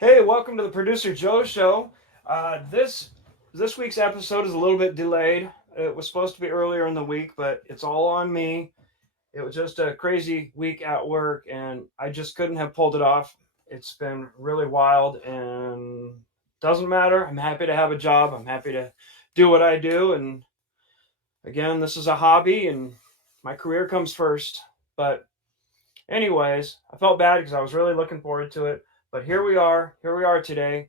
Hey, welcome to the Producer Joe Show. This week's episode is a little bit delayed. It was supposed to be earlier in the week, but it's all on me. It was just a crazy week at work, and I just couldn't have pulled it off. It's been really wild, and doesn't matter. I'm happy to have a job. I'm happy to do what I do, and again, this is a hobby, and my career comes first. But anyways, I felt bad because I was really looking forward to it. But here we are. Here we are today.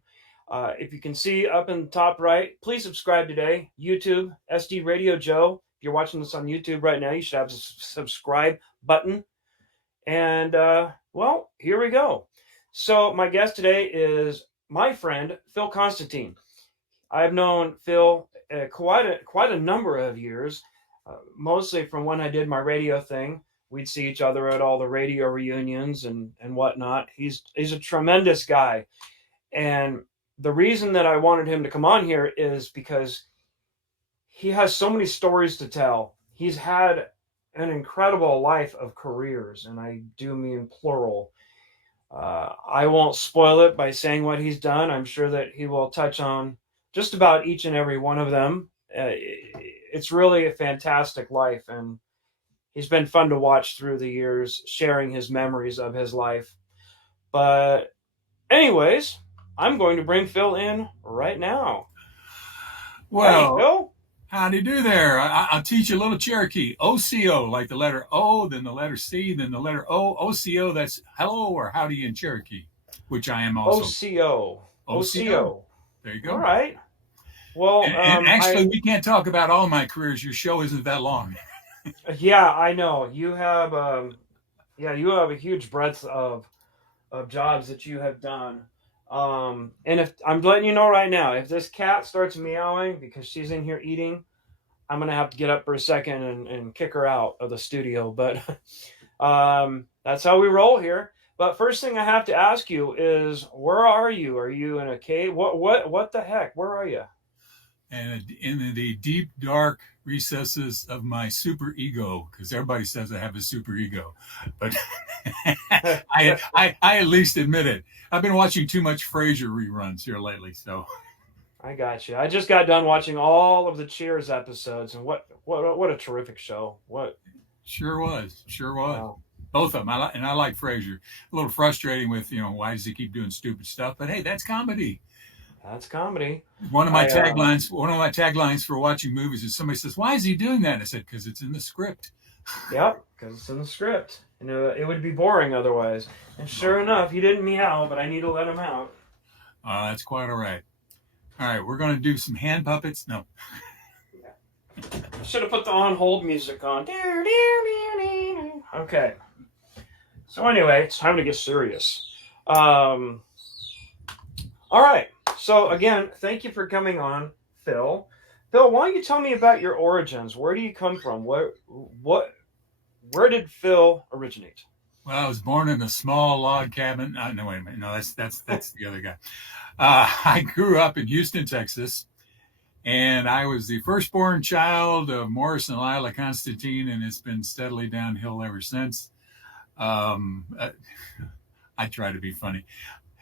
If you can see up in the top right, please subscribe today. YouTube, SD Radio Joe. If you're watching this on YouTube right now, you should have a subscribe button. And well, here we go. So my guest today is my friend Phil Konstantin. I've known Phil quite a number of years, mostly from when I did my radio thing. We'd see each other at all the radio reunions and whatnot. He's a tremendous guy, and the reason that I wanted him to come on here is because he has so many stories to tell. He's had an incredible life of careers, and I do mean plural. I won't spoil it by saying what he's done. I'm sure that he will touch on just about each and every one of them. It's really a fantastic life, and he's been fun to watch through the years, sharing his memories of his life. But, anyways, I'm going to bring Phil in right now. Well, Hey, Phil. how do you do there? I'll teach you a little Cherokee. OCO, like the letter O, then the letter C, then the letter O. OCO, that's hello or howdy in Cherokee, which I am also. OCO. OCO. There you go. All right. Well, and actually, we can't talk about all my careers. Your show isn't that long. yeah, I know you have. You have a huge breadth of jobs that you have done. And if I'm letting you know right now, if this cat starts meowing because she's in here eating, I'm gonna have to get up for a second and kick her out of the studio. But that's how we roll here. But first thing I have to ask you is, where are you? Are you in a cave? What the heck? Where are you? And in the deep, dark recesses of my super ego, because everybody says I have a super ego, but I at least admit it. I've been watching too much Frasier reruns here lately, so I got you. I just got done watching all of the Cheers episodes, and what a terrific show! What sure was. wow. Both of them, I like Frasier. A little frustrating with why does he keep doing stupid stuff? But hey, that's comedy. That's comedy. One of my I taglines for watching movies is somebody says, "Why is he doing that?" And I said, "Because it's in the script." Yep, because it's in the script. You know, it would be boring otherwise. And sure enough, he didn't meow, but I need to let him out. That's quite all right. All right, we're going to do some hand puppets. No. I should have put the on hold music on. Okay. So anyway, it's time to get serious. All right. So again, thank you for coming on, Phil. Phil, why don't you tell me about your origins? Where do you come from? Where did Phil originate? Well, I was born in a small log cabin. No, wait a minute. No, that's the other guy. I grew up in Houston, Texas, and I was the firstborn child of Morris and Lila Konstantin, and it's been steadily downhill ever since. I try to be funny.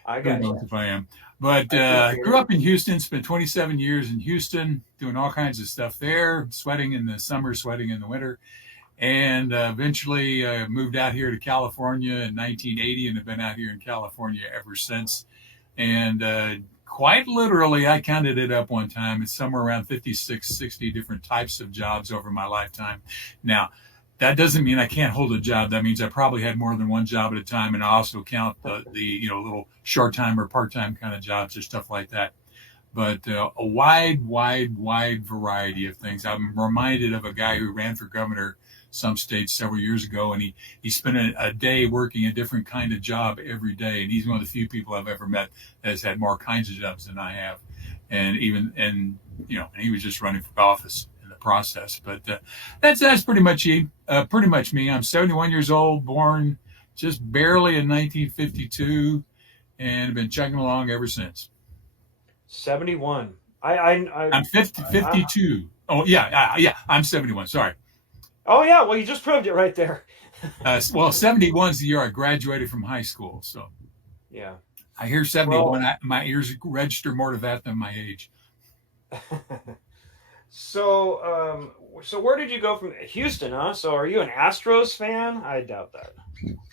I Who got knows you. if I am? But grew up in Houston, spent 27 years in Houston, doing all kinds of stuff there, sweating in the summer, sweating in the winter. And eventually moved out here to California in 1980 and have been out here in California ever since. And quite literally, I counted it up one time. It's somewhere around 56, 60 different types of jobs over my lifetime. Now, that doesn't mean I can't hold a job. That means I probably had more than one job at a time. And I also count the little short time or part time kind of jobs or stuff like that. But a wide variety of things. I'm reminded of a guy who ran for governor some states several years ago, and he spent a day working a different kind of job every day. And he's one of the few people I've ever met that has had more kinds of jobs than I have. And and he was just running for office in the process. But that's pretty much me. I'm 71 years old, born just barely in 1952, and have been chugging along ever since. 71. I'm 52. Oh, yeah. I'm 71. Sorry. Oh yeah, well you just proved it right there. Well, 71 is the year I graduated from high school. So Yeah. I hear 71. Well, My ears register more to that than my age. so where did you go from Houston, huh? So are you an Astros fan? I doubt that.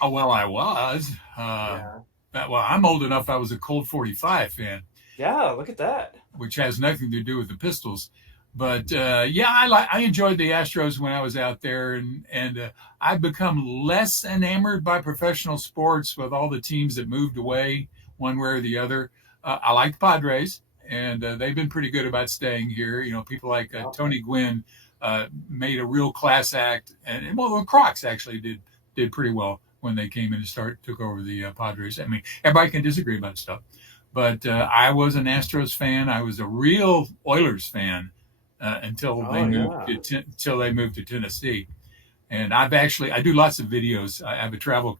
Oh, well, I was. Yeah. Well, I'm old enough. I was a Colt 45 fan, Yeah, look at that. which has nothing to do with the Pistols. But yeah, I enjoyed the Astros when I was out there, and I've become less enamored by professional sports with all the teams that moved away one way or the other. I like the Padres, and they've been pretty good about staying here. You know, people like Yeah. Tony Gwynn made a real class act, and well, the Crocs actually did pretty well when they came in and took over the Padres. I mean, everybody can disagree about stuff, but I was an Astros fan. I was a real Oilers fan until they Oh moved yeah. to Tennessee. And I do lots of videos. I have a travel.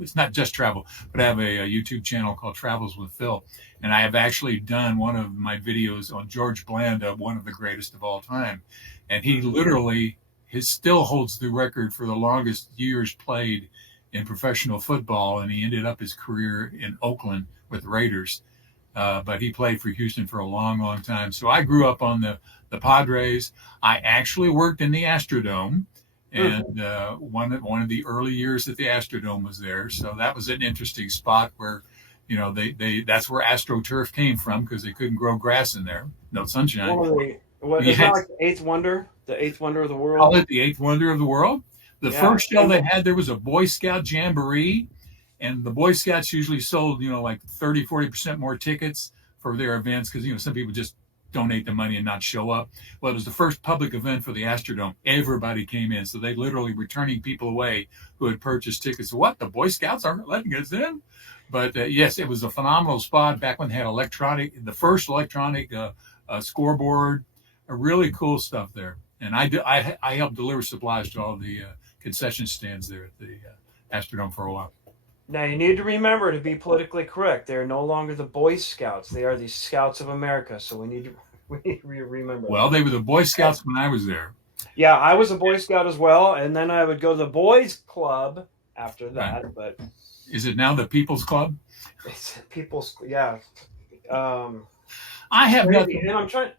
It's not just travel, but I have a YouTube channel called Travels with Phil, and I have actually done one of my videos on George Blanda, one of the greatest of all time, and he Mhm. literally still holds the record for the longest years played in professional football, and he ended up his career in Oakland with the Raiders. But he played for Houston for a long, long time. So I grew up on the Padres. I actually worked in the Astrodome, Hmm. and one of the early years that the Astrodome was there. So that was an interesting spot where, you know, they that's where AstroTurf came from because they couldn't grow grass in there, no sunshine. One of the what You isn't that had like the eighth wonder of the call world? it the eighth wonder of the world. The Yeah. first show they had there was a Boy Scout Jamboree, and the Boy Scouts usually sold, you know, like 30-40% more tickets for their events because, you know, some people just donate the money and not show up. Well, it was the first public event for the Astrodome. Everybody came in. So they literally were turning people away who had purchased tickets. What? The Boy Scouts aren't letting us in? But yes, it was a phenomenal spot back when they had the first electronic scoreboard, really cool stuff there. And I helped deliver supplies to all the concession stands there at the Astrodome for a while. Now you need to remember to be politically correct. They are no longer the Boy Scouts. They are the Scouts of America. So we need to remember Well, that. they were the Boy Scouts when I was there. Yeah, I was a Boy Scout as well, and then I would go to the Boys Club after Right. that. But Is it now the People's Club? it's people's yeah. Um, I it's have crazy, nothing. and I I'm got trying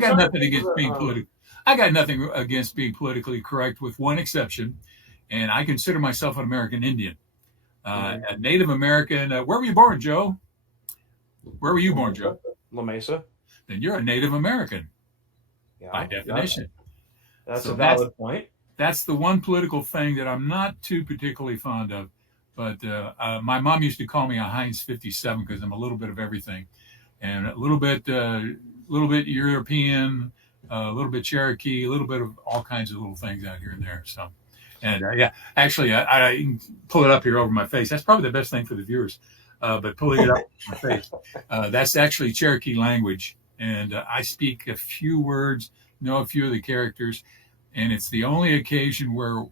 to nothing think of against the being political. I got nothing against being politically correct, with one exception, and I consider myself an American Indian, mhm. a Native American. Where were you born, Joe? Where were you La born, Mesa. Joe? La Mesa. Then you're a Native American by Yeah, definition. that's a So that's valid point. that's the one political thing that I'm not too particularly fond of. But my mom used to call me a Heinz 57 because I'm a little bit of everything, and little bit European, a little bit Cherokee, a little bit of all kinds of little things out here and there. So, and yeah, actually, I can pull it up here over my face. That's probably the best thing for the viewers. But pulling it up over my face, that's actually Cherokee language, and I speak a few words, know a few of the characters, and it's the only occasion where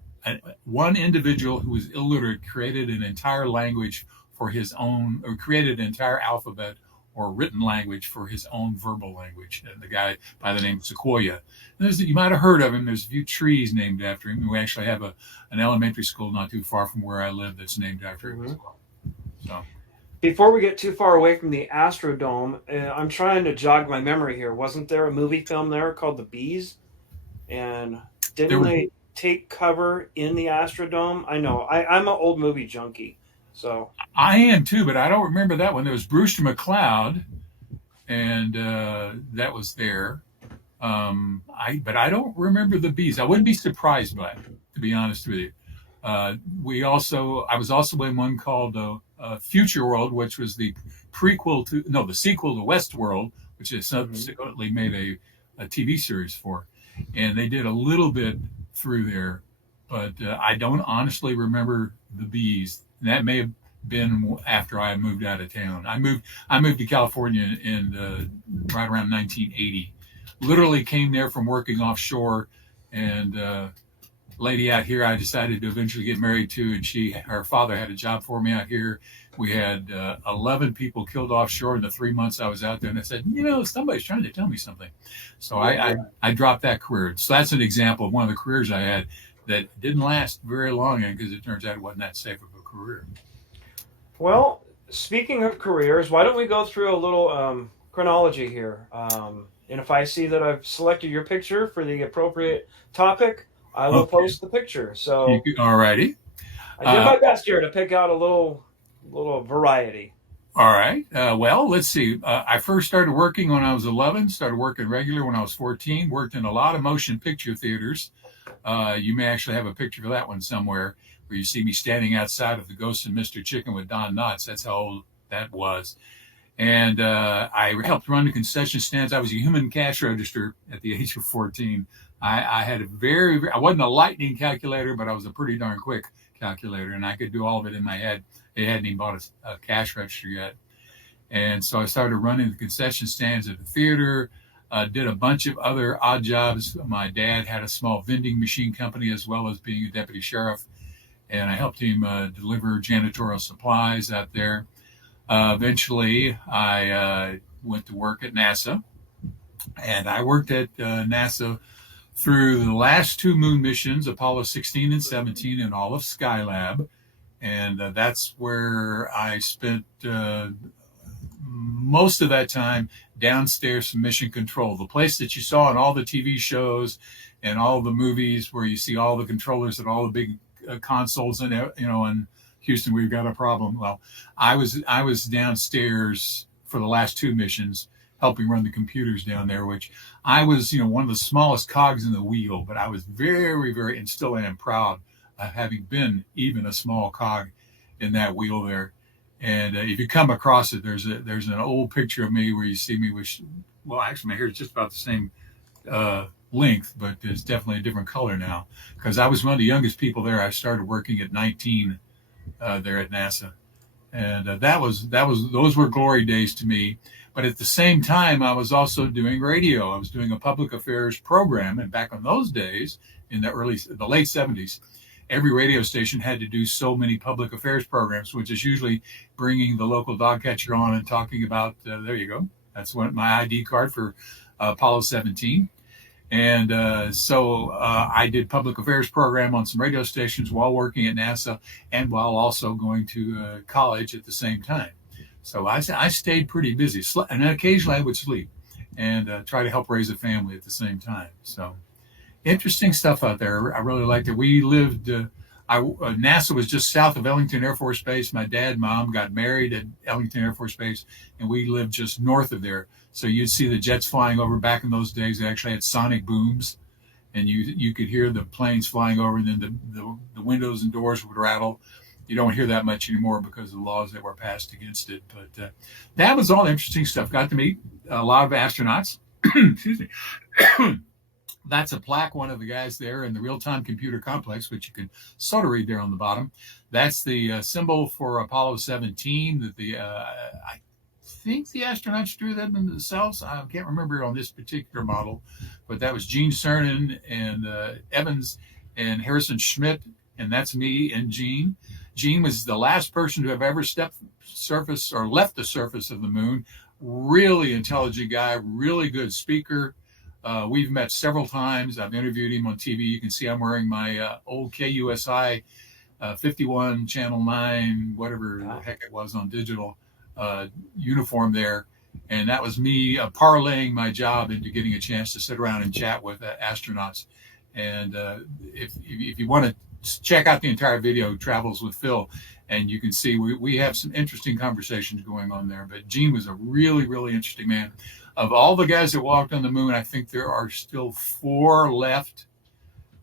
one individual who was illiterate created an entire language for his own, or created an entire alphabet or written language for his own verbal language. And the guy by the name of Sequoia. You might have heard of him. There's a few trees named after him. We actually have an elementary school not too far from where I live that's named after him as Mhm. well. So Before we get too far away from the Astrodome, I'm trying to jog my memory here. Wasn't there a movie film there called The Bees? And there didn't was, they take cover in the Astrodome? I know. I'm an old movie junkie. So, I am too, but I don't remember that one. There was Brewster McCloud, and that was there. But I don't remember the bees. I wouldn't be surprised by it, to be honest with you. I was also in one called Future World, which was the the sequel to Westworld, which they mhm. subsequently made a TV series for, and they did a little bit through there, but I don't honestly remember the bees. And that may have been after I moved out of town. I moved to California in right around 1980. Literally came there from working offshore, and lady out here I decided to eventually get married to, and her father had a job for me out here. We had 11 people killed offshore in the 3 months I was out there, and I said, you know, somebody's trying to tell me something. So I dropped that career. So that's an example of one of the careers I had that didn't last very long because it turns out it wasn't that safe of a career. Well, speaking of careers, why don't we go through a little chronology here? And if I see that I've selected your picture for the appropriate topic, I will Okay. post the picture. So All righty. I did Uh, my best here to pick out a little variety. all right. Well, let's see. I first started working when I was 11, started working regular when I was 14, worked in a lot of motion picture theaters. You may actually have a picture of that one somewhere where you see me standing outside of the Ghost of Mr. Chicken with Don Knotts. That's how old that was. And I helped run the concession stands. I was a human cash register at the age of 14. I had I wasn't a lightning calculator, but I was a pretty darn quick calculator, and I could do all of it in my head. They hadn't even bought a cash register yet. And so I started running the concession stands at the theater, did a bunch of other odd jobs. My dad had a small vending machine company as well as being a deputy sheriff, and I helped him deliver janitorial supplies out there. Eventually, I went to work at NASA, and I worked at NASA through the last two moon missions, Apollo 16 and 17, and all of Skylab. And that's where I spent most of that time downstairs from Mission Control, the place that you saw in all the TV shows and all the movies where you see all the controllers and all the big consoles and in Houston, we've got a problem. Well, I was downstairs for the last two missions, helping run the computers down there, which I was, one of the smallest cogs in the wheel, but I was very, very, and still am proud of having been even a small cog in that wheel there. And if you come across it, there's an old picture of me where you see me with, well, actually my hair is just about the same length, but it's definitely a different color now because I was one of the youngest people there. I started working at 19 there at NASA, and those were glory days to me. But at the same time, I was also doing radio. I was doing a public affairs program, and back in those days, in the late 70s, every radio station had to do so many public affairs programs, which is usually bringing the local dog catcher on and talking about. There you go. That's my ID card for Apollo 17. And so I did public affairs program on some radio stations while working at NASA and while also going to college at the same time. So I stayed pretty busy, and occasionally I would sleep and try to help raise a family at the same time. So interesting stuff out there. I really liked it. We lived. NASA was just south of Ellington Air Force Base. My dad and mom got married at Ellington Air Force Base, and we lived just north of there. So you'd see the jets flying over. Back in those days, they actually had sonic booms, and you could hear the planes flying over, and then the windows and doors would rattle. You don't hear that much anymore because of the laws that were passed against it. But that was all interesting stuff. Got to meet a lot of astronauts. Excuse me. That's a plaque, one of the guys there in the real-time computer complex, which you can sort of read there on the bottom. That's the symbol for Apollo 17 that I think the astronauts drew them themselves. I can't remember on this particular model, but that was Gene Cernan and Evans and Harrison Schmidt, and that's me and Gene. Gene was the last person to have ever left the surface of the moon. Really intelligent guy, really good speaker. We've met several times. I've interviewed him on TV. You can see I'm wearing my old KUSI 51 Channel 9, whatever the heck it was on digital uniform there. And that was me parlaying my job into getting a chance to sit around and chat with astronauts. And if you want to check out the entire video, Travels with Phil, and you can see we have some interesting conversations going on there. But Gene was a really, really interesting man. Of all the guys that walked on the moon, I think there are still 4 left.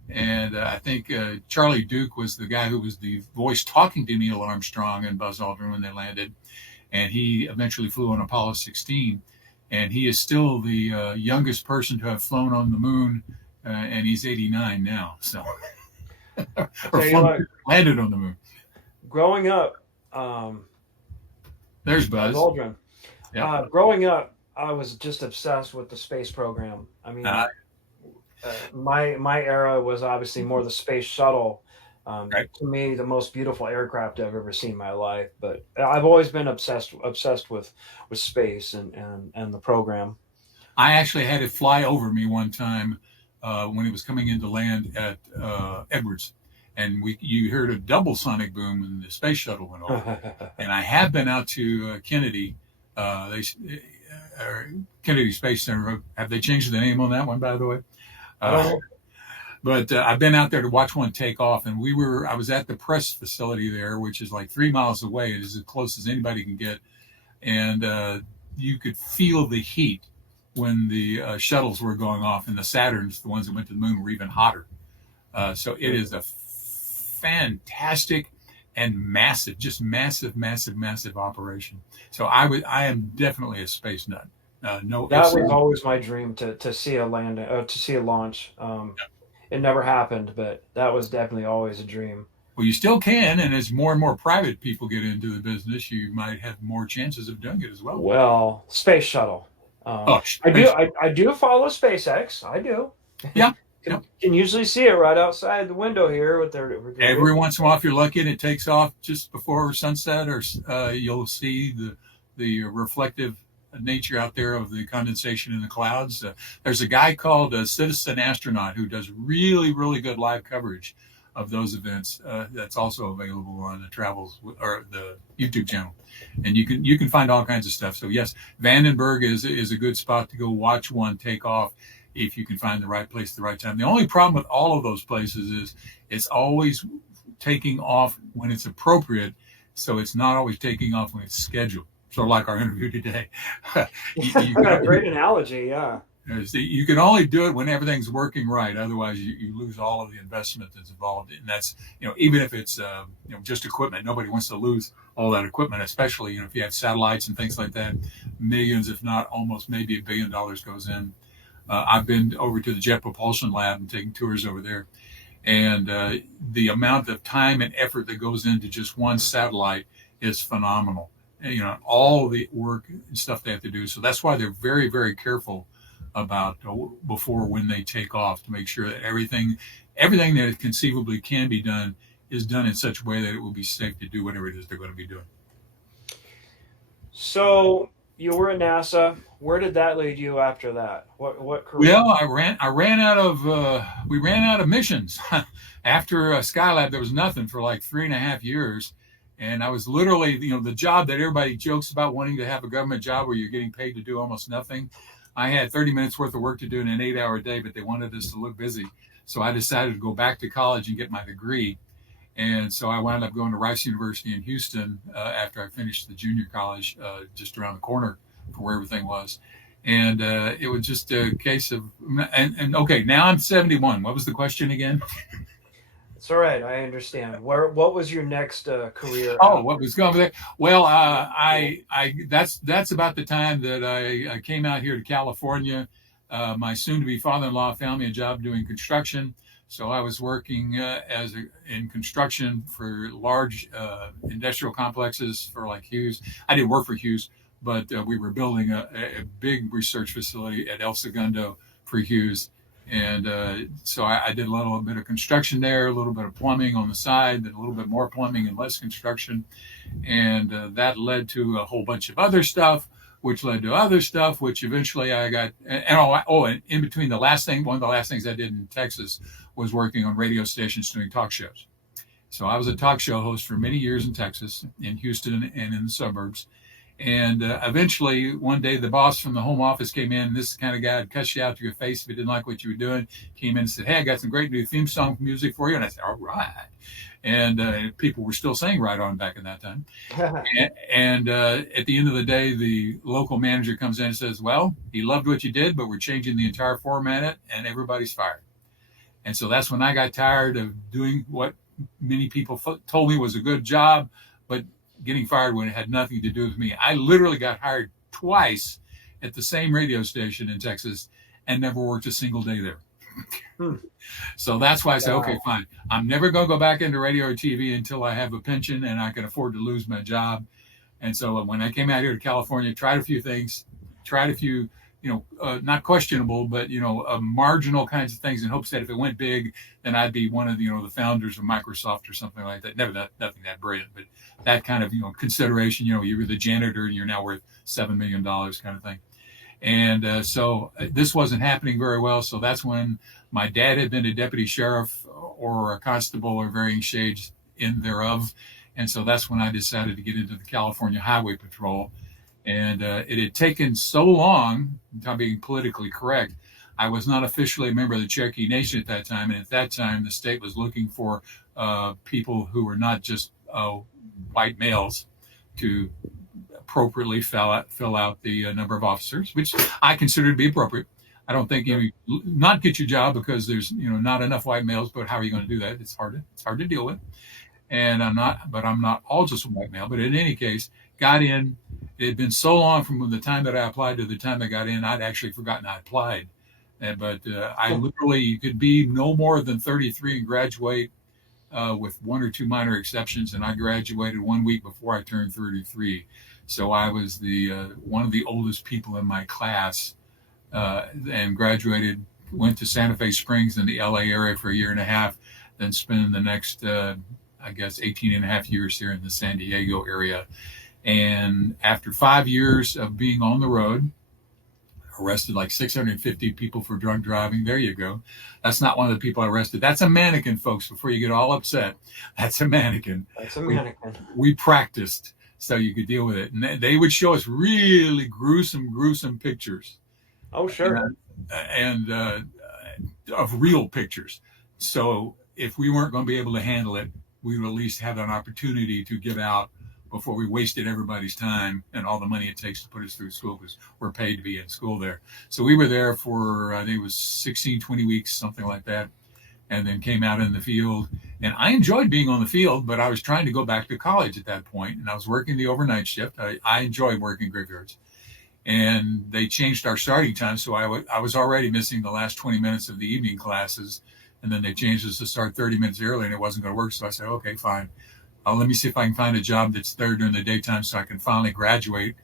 And I think Charlie Duke was the guy who was the voice talking to Neil Armstrong and Buzz Aldrin when they landed. And he eventually flew on Apollo 16. And he is still the youngest person to have flown on the moon. And he's 89 now. So, landed on the moon. Growing up, there's Buzz Aldrin. Yep. Growing up, I was just obsessed with the space program. I mean, my era was obviously more the space shuttle. Right. To me, the most beautiful aircraft I've ever seen in my life. But I've always been obsessed with space and the program. I actually had it fly over me one time when it was coming into land at Edwards. and you heard a double sonic boom when the space shuttle went off. And I have been out to Kennedy, Kennedy Space Center. Have they changed the name on that one, by the way? I don't know. But I've been out there to watch one take off, and I was at the press facility there, which is like 3 miles away. It is as close as anybody can get. And you could feel the heat when the shuttles were going off, and the Saturns, the ones that went to the moon, were even hotter. So it is a fantastic and massive, just massive, massive, massive operation. So I am definitely a space nut. No, that was always my dream to see a landing, to see a launch. It never happened, but that was definitely always a dream. Well, you still can, and as more and more private people get into the business, you might have more chances of doing it as well. Well, space shuttle. I do follow SpaceX. I do. Yeah. Can usually see it right outside the window here with their. Every once in a while, if you're lucky and it takes off just before sunset, or you'll see the reflective nature out there of the condensation in the clouds. There's a guy called Citizen Astronaut who does really, really good live coverage of those events. That's also available on the Travels or the YouTube channel, and you can find all kinds of stuff. So yes, Vandenberg is a good spot to go watch one take off if you can find the right place at the right time. The only problem with all of those places is it's always taking off when it's appropriate, so it's not always taking off when it's scheduled. Sort of like our interview today. Great analogy, yeah. You can only do it when everything's working right. Otherwise, you lose all of the investment that's involved. And that's, even if it's, just equipment, nobody wants to lose all that equipment, especially, if you have satellites and things like that. Millions, if not almost maybe $1 billion goes in. I've been over to the Jet Propulsion Lab and taking tours over there. And the amount of time and effort that goes into just one satellite is phenomenal. All the work and stuff they have to do. So that's why they're very, very careful about before when they take off to make sure that everything that conceivably can be done is done in such a way that it will be safe to do whatever it is they're going to be doing. So you were at NASA. Where did that lead you after that? What career? Well, we ran out of missions. After Skylab, there was nothing for like 3.5 years. And I was literally, the job that everybody jokes about, wanting to have a government job where you're getting paid to do almost nothing. I had 30 minutes worth of work to do in an 8-hour day, but they wanted us to look busy. So I decided to go back to college and get my degree. And so I wound up going to Rice University in Houston after I finished the junior college just around the corner from where everything was. And it was just a case of, and okay, now I'm 71. What was the question again? It's all right. I understand. What was your next career? Oh, what was going there? Well, that's about the time that I came out here to California. My soon-to-be father-in-law found me a job doing construction. So I was working in construction for large industrial complexes for like Hughes. I didn't work for Hughes, but we were building a big research facility at El Segundo for Hughes. And so I did a little bit of construction there, a little bit of plumbing on the side, then a little bit more plumbing and less construction. And that led to a whole bunch of other stuff, which led to other stuff, which eventually I got. And in between one of the last things I did in Texas was working on radio stations doing talk shows. So I was a talk show host for many years in Texas, in Houston and in the suburbs. And eventually, one day, the boss from the home office came in. This kind of guy would cuss you out to your face if he didn't like what you were doing. Came in and said, "Hey, I got some great new theme song music for you." And I said, "All right." And people were still saying "Right On" back in that time. and at the end of the day, the local manager comes in and says, "Well, he loved what you did, but we're changing the entire format, and everybody's fired." And so that's when I got tired of doing what many people told me was a good job, but getting fired when it had nothing to do with me. I literally got hired twice at the same radio station in Texas and never worked a single day there. So that's why I said, okay, fine. I'm never going to go back into radio or TV until I have a pension and I can afford to lose my job. And so when I came out here to California, tried a few things, tried a few, not questionable, but, marginal kinds of things in hopes that if it went big, then I'd be one of the, the founders of Microsoft or something like that. Nothing that brilliant, but that kind of, consideration, you were the janitor and you're now worth $7 million kind of thing. And so this wasn't happening very well. So that's when My dad had been a deputy sheriff or a constable or varying shades in thereof. And so that's when I decided to get into the California Highway Patrol. And it had taken so long, I'm being politically correct, I was not officially a member of the Cherokee Nation at that time. And at that time, the state was looking for people who were not just white males to appropriately fill out the number of officers, which I consider to be appropriate. I don't think you not get your job because there's not enough white males, but how are you going to do that? It's hard to deal with. And I'm not all just a white male. But in any case, got in. It had been so long from the time that I applied to the time I got in, I'd actually forgotten I applied. But I literally, you could be no more than 33 and graduate with one or two minor exceptions. And I graduated 1 week before I turned 33. So I was the one of the oldest people in my class and graduated, went to Santa Fe Springs in the LA area for a year and a half, then spent the next, I guess, 18 and a half years here in the San Diego area. And after 5 years of being on the road, arrested like 650 people for drunk driving. There you go. That's not one of the people I arrested. That's a mannequin, folks, before you get all upset. That's a mannequin. That's a mannequin. We practiced so you could deal with it. And they would show us really gruesome pictures. Oh, sure. And of real pictures. So if we weren't going to be able to handle it, we would at least have an opportunity to get out before we wasted everybody's time and all the money it takes to put us through school, because we're paid to be in school there. So we were there for, I think it was 16, 20 weeks, something like that, and then came out in the field. And I enjoyed being on the field, but I was trying to go back to college at that point, and I was working the overnight shift. I enjoy working graveyards. And they changed our starting time, so I was already missing the last 20 minutes of the evening classes, and then they changed us to start 30 minutes early, and it wasn't going to work. So I said, okay, fine. Let me see if I can find a job that's there during the daytime so I can finally graduate,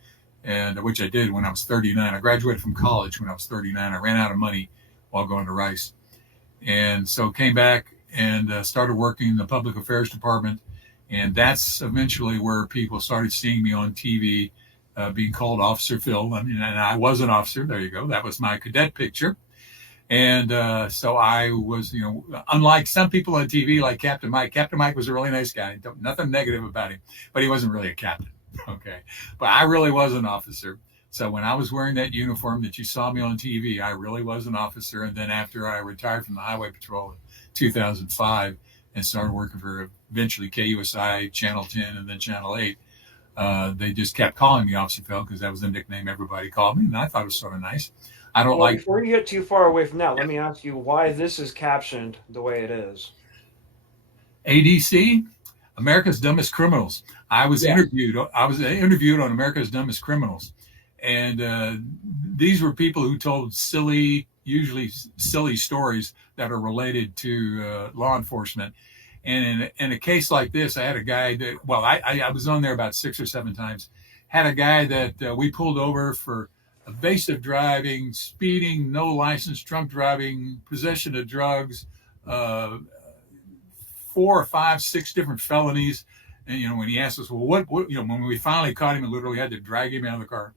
and which I did when I was 39. I graduated from college when I was 39. I ran out of money while going to Rice. And so came back and started working in the public affairs department. And that's eventually where people started seeing me on TV, being called Officer Phil. And I was an officer. There you go. That was my cadet picture. And so I was, unlike some people on TV like Captain Mike. Captain Mike was a really nice guy. Nothing negative about him, but he wasn't really a captain. Okay. But I really was an officer. So when I was wearing that uniform that you saw me on TV, I really was an officer. And then after I retired from the Highway Patrol in 2005 and started working for eventually KUSI, Channel 10, and then Channel 8, they just kept calling me Officer Phil because that was the nickname everybody called me. And I thought it was sort of nice. I don't like. Before you get too far away from that, let me ask you why this is captioned the way it is. ADC, America's Dumbest Criminals. I was interviewed on America's Dumbest Criminals, and these were people who told usually silly stories that are related to law enforcement. And in a case like this, I had a guy that, I was on there about 6 or 7 times. Had a guy that we pulled over for evasive driving, speeding, no license, drunk driving, possession of drugs, 4 or 5, 6 different felonies. And, when he asked us, well, what, when we finally caught him and literally had to drag him out of the car.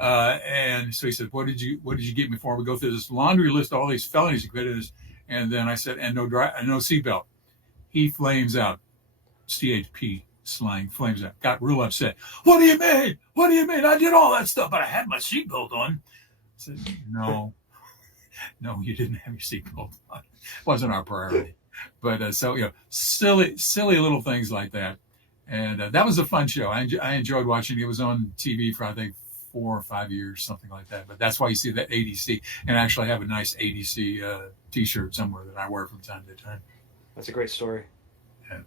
And so he said, what did you get me for? We go through this laundry list of all these felonies he committed. And then I said, and no seatbelt. He flames out, CHP slang, flames out, got real upset. What do you mean? I did all that stuff, but I had my seatbelt on. I said, no, you didn't have your seatbelt on. It wasn't our priority. But silly little things like that. And that was a fun show. I enjoyed watching it. It was on TV for, I think, 4 or 5 years, something like that. But that's why you see that ADC. And I actually have a nice ADC T-shirt somewhere that I wear from time to time. That's a great story. Yeah.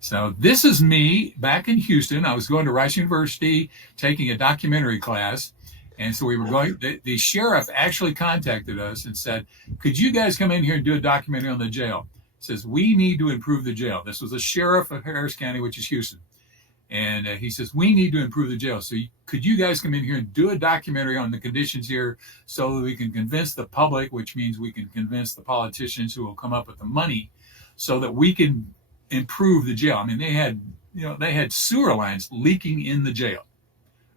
So this is me back in Houston. I was going to Rice University, taking a documentary class. And so we were going, the sheriff actually contacted us and said, could you guys come in here and do a documentary on the jail? He says, we need to improve the jail. This was the sheriff of Harris County, which is Houston. And he says, we need to improve the jail. So could you guys come in here and do a documentary on the conditions here so that we can convince the public, which means we can convince the politicians who will come up with the money so that we can improve the jail. I mean, they had sewer lines leaking in the jail.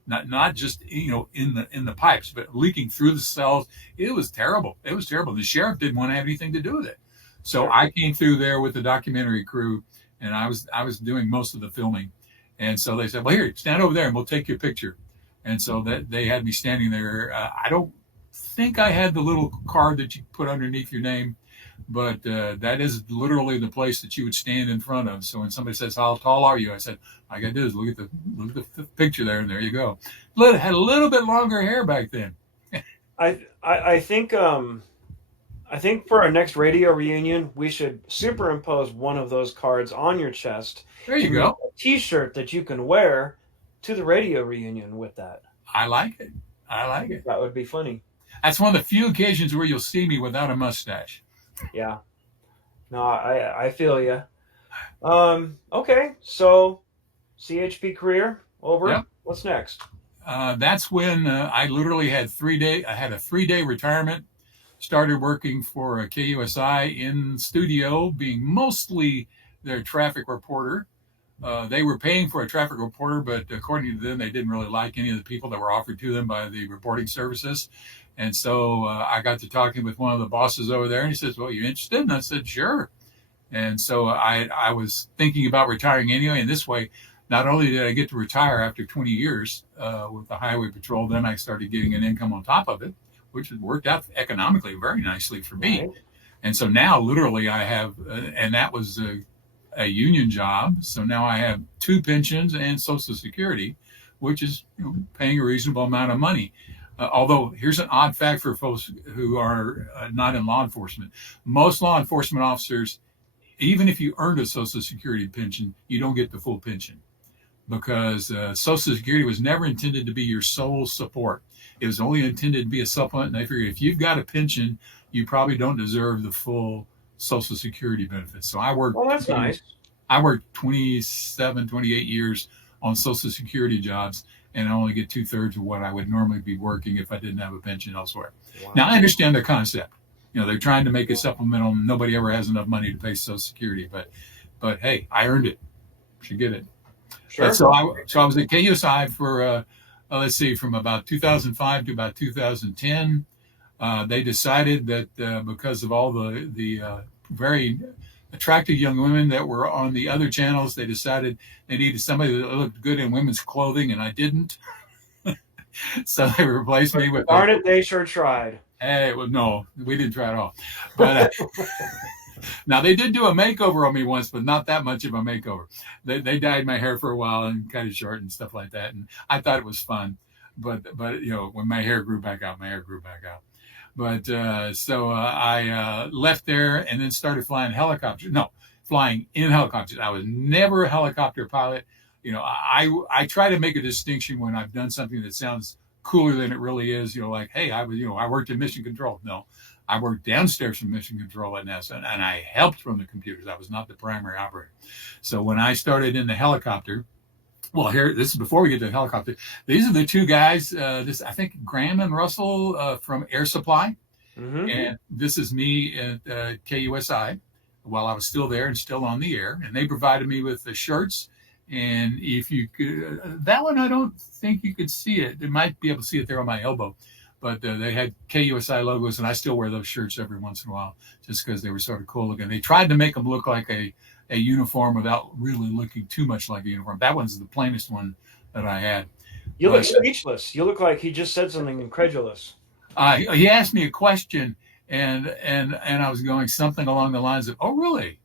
not just in the pipes, but leaking through the cells. It was terrible. It was terrible. The sheriff didn't want to have anything to do with it. So Sure. I came through there with the documentary crew, and I was doing most of the filming. And so they said, "Well, here, stand over there, and we'll take your picture." And so that they had me standing there. I don't think I had the little card that you put underneath your name, but that is literally the place that you would stand in front of. So when somebody says, "How tall are you?" I said, "All I got to do is look at the picture there, and there you go." Had a little bit longer hair back then. I think I think for our next radio reunion, we should superimpose one of those cards on your chest There you and make go. a T-shirt that you can wear to the radio reunion with that. I like it. I I like think it. that would be funny. That's one of the few occasions where you'll see me without a mustache. Yeah. No, I feel you. Okay, so CHP career over. Yep. What's next? That's when I literally had 3 day. I had a 3 day retirement. Started working for KUSI in studio, being mostly their traffic reporter. They were paying for a traffic reporter, but according to them, they didn't really like any of the people that were offered to them by the reporting services. And so I got to talking with one of the bosses over there, and he says, "Well, you interested?" And I said, "Sure." And so I was thinking about retiring anyway. And this way, not only did I get to retire after 20 years with the Highway Patrol, then I started getting an income on top of it, which worked out economically very nicely for me. Right. And so now, literally, I have, and that was a union job. So now I have 2 pensions and Social Security, which is paying a reasonable amount of money. Although here's an odd fact for folks who are not in law enforcement. Most law enforcement officers, even if you earned a Social Security pension, you don't get the full pension because Social Security was never intended to be your sole support. It was only intended to be a supplement. And they figured if you've got a pension, you probably don't deserve the full Social Security benefits. So Well, that's nice. I worked 27, 28 years on Social Security jobs, and I only get 2/3 of what I would normally be working if I didn't have a pension elsewhere. Wow. Now, I understand the concept. They're trying to make it supplemental. Nobody ever has enough money to pay Social Security, but hey, I earned it. Should get it. Sure. But so I was at KUSI for let's see, from about 2005 to about 2010. They decided that because of all the very attractive young women that were on the other channels, they decided they needed somebody that looked good in women's clothing, and I didn't. So they replaced me with. Darn it, they sure tried. Hey, well, no, we didn't try at all. But now they did do a makeover on me once, but not that much of a makeover. They dyed my hair for a while and cut it short and stuff like that, and I thought it was fun. But when my hair grew back out, my hair grew back out. But so I left there and then started flying helicopters. No, flying in helicopters. I was never a helicopter pilot. I try to make a distinction when I've done something that sounds cooler than it really is. Like, hey, I worked in mission control. No, I worked downstairs from mission control at NASA, and I helped from the computers. I was not the primary operator. So when I started in the helicopter, well, this is before we get to the helicopter. These are the two guys. I think Graham and Russell from Air Supply, and this is me at KUSI while I was still there and still on the air, and they provided me with the shirts. And if you could, that one I don't think you could see it. They might be able to see it there on my elbow, but they had KUSI logos, and I still wear those shirts every once in a while just because they were sort of cool looking. They tried to make them look like a uniform without really looking too much like a uniform. That one's the plainest one that I had. You look speechless. You look like he just said something incredulous. He asked me a question, and I was going something along the lines of, "Oh, really?"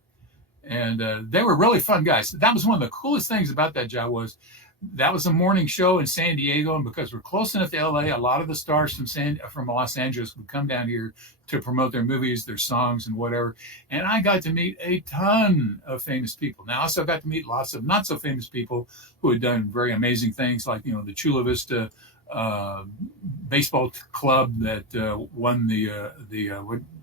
And they were really fun guys. That was one of the coolest things about that job was that was a morning show in San Diego, and because we're close enough to LA, a lot of the stars from Los Angeles would come down here to promote their movies, their songs, and whatever. And I got to meet a ton of famous people. Now, I also got to meet lots of not so famous people who had done very amazing things, like the Chula Vista baseball club that won the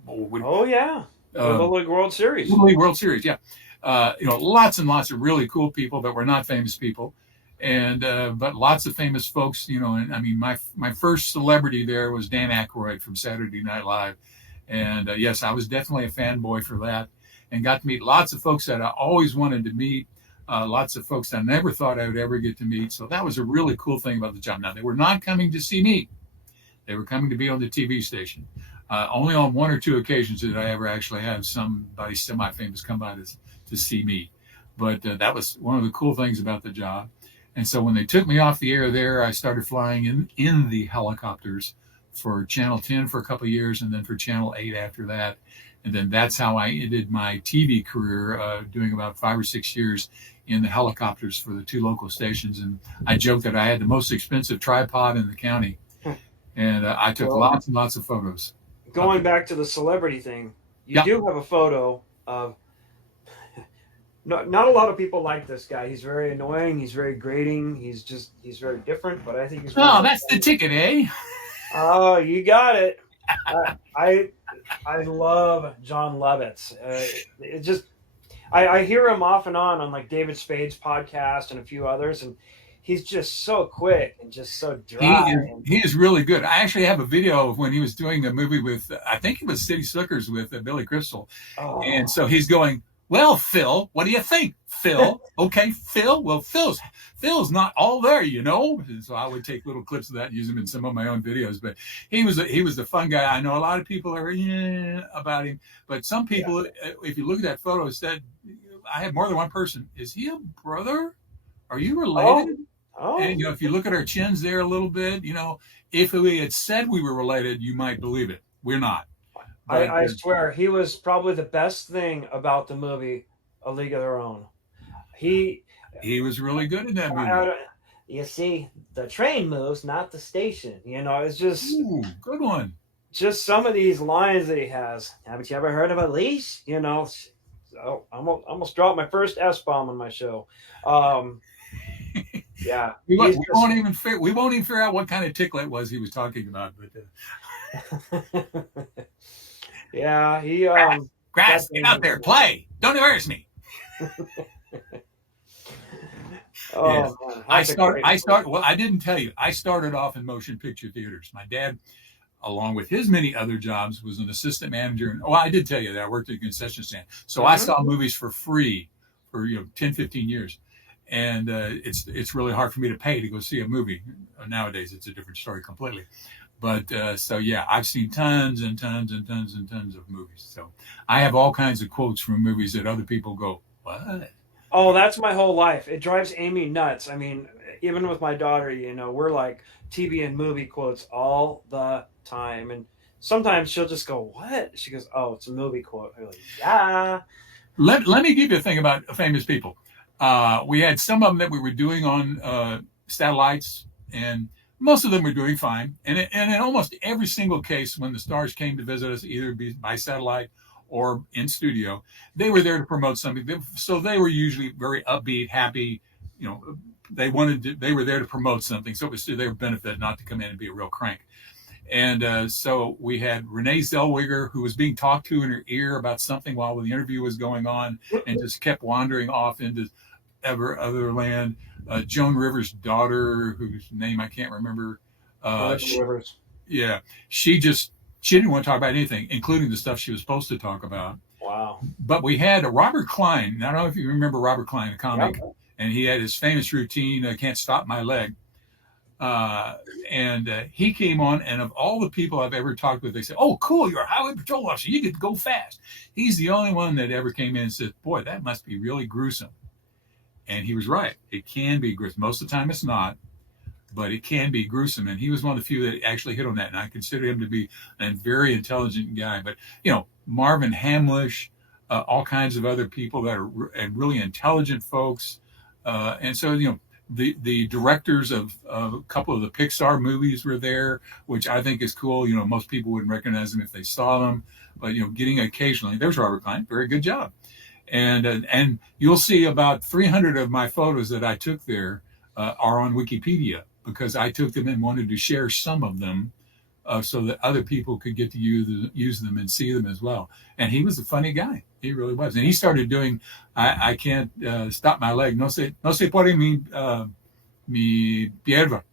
oh yeah, the Little League World Series. Little League World Series, yeah. Lots and lots of really cool people that were not famous people. And but lots of famous folks, and I mean, my first celebrity there was Dan Aykroyd from Saturday Night Live, and yes, I was definitely a fanboy for that, and got to meet lots of folks that I always wanted to meet. lots of folks I never thought I would ever get to meet. So that was a really cool thing about the job. Now, they were not coming to see me. They were coming to be on the TV station. Only on one or two occasions did I ever actually have somebody semi-famous come by to see me. But that was one of the cool things about the job. And so when they took me off the air there, I started flying in the helicopters for Channel 10 for a couple of years, and then for Channel 8 after that. And then that's how I ended my TV career, doing about 5 or 6 years in the helicopters for the two local stations. And I joke that I had the most expensive tripod in the county. And I took lots and lots of photos. Going back to the celebrity thing, you do have a photo of. Not a lot of people like this guy. He's very annoying. He's very grating. He's very different. But I think he's. Oh, that's the ticket, eh? Oh, you got it. I love John Lovitz. It just I hear him off and on like David Spade's podcast and a few others, and he's just so quick and just so dry. He is really good. I actually have a video of when he was doing a movie with, I think it was City Slickers with Billy Crystal. Oh. And so he's going, well, Phil, what do you think? Phil, okay, Phil. Well, Phil's not all there, you know. And so I would take little clips of that and use them in some of my own videos. But he was the fun guy. I know a lot of people are about him, but some people, if you look at that photo, said, I have more than one person. Is he a brother? Are you related? Oh. And if you look at our chins there a little bit, if we had said we were related, you might believe it. We're not. I swear, he was probably the best thing about the movie A League of Their Own. He was really good in that movie. You see, the train moves, not the station. It's just good one. Just some of these lines that he has. Haven't you ever heard of a leash? So I almost dropped my first S-bomb on my show. Yeah, we won't even figure out what kind of tickle it was he was talking about. But yeah, he Grass, get out there, play. Don't embarrass me. Man, I didn't tell you. I started off in motion picture theaters. My dad, along with his many other jobs, was an assistant manager. And I did tell you that I worked at a concession stand. So I saw movies for free for 10, 15 years. And it's really hard for me to pay to go see a movie. Nowadays, it's a different story completely. But I've seen tons and tons and tons and tons of movies. So I have all kinds of quotes from movies that other people go, what? Oh, that's my whole life. It drives Amy nuts. I mean, even with my daughter, we're like TV and movie quotes all the time. And sometimes she'll just go, what? She goes, oh, it's a movie quote. I'm like, yeah. Let me give you a thing about famous people. We had some of them that we were doing on satellites, and most of them were doing fine. And in almost every single case, when the stars came to visit us, either by satellite or in studio, they were there to promote something. So they were usually very upbeat, happy. They were there to promote something. So it was to their benefit not to come in and be a real crank. And so we had Renee Zellweger, who was being talked to in her ear about something while the interview was going on, and just kept wandering off into other land. Joan Rivers' daughter, whose name I can't remember. Rivers. Yeah, she didn't want to talk about anything, including the stuff she was supposed to talk about. Wow. But we had Robert Klein. I don't know if you remember Robert Klein, a comic, and he had his famous routine, "Can't Stop My Leg." And he came on, and of all the people I've ever talked with, they said, "Oh, cool, you're a highway patrol officer. You get to go fast." He's the only one that ever came in and said, "Boy, that must be really gruesome." And he was right. It can be gruesome. Most of the time it's not, but it can be gruesome. And he was one of the few that actually hit on that. And I consider him to be a very intelligent guy. But, Marvin Hamlish, all kinds of other people that are really intelligent folks. And so, the directors of a couple of the Pixar movies were there, which I think is cool. Most people wouldn't recognize them if they saw them. But, getting occasionally, there's Robert Klein. Very good job. And you'll see about 300 of my photos that I took there are on Wikipedia, because I took them and wanted to share some of them so that other people could get to use them and see them as well. And he was a funny guy. He really was. And he started doing, I can't stop my leg. No sé puede mi pierna.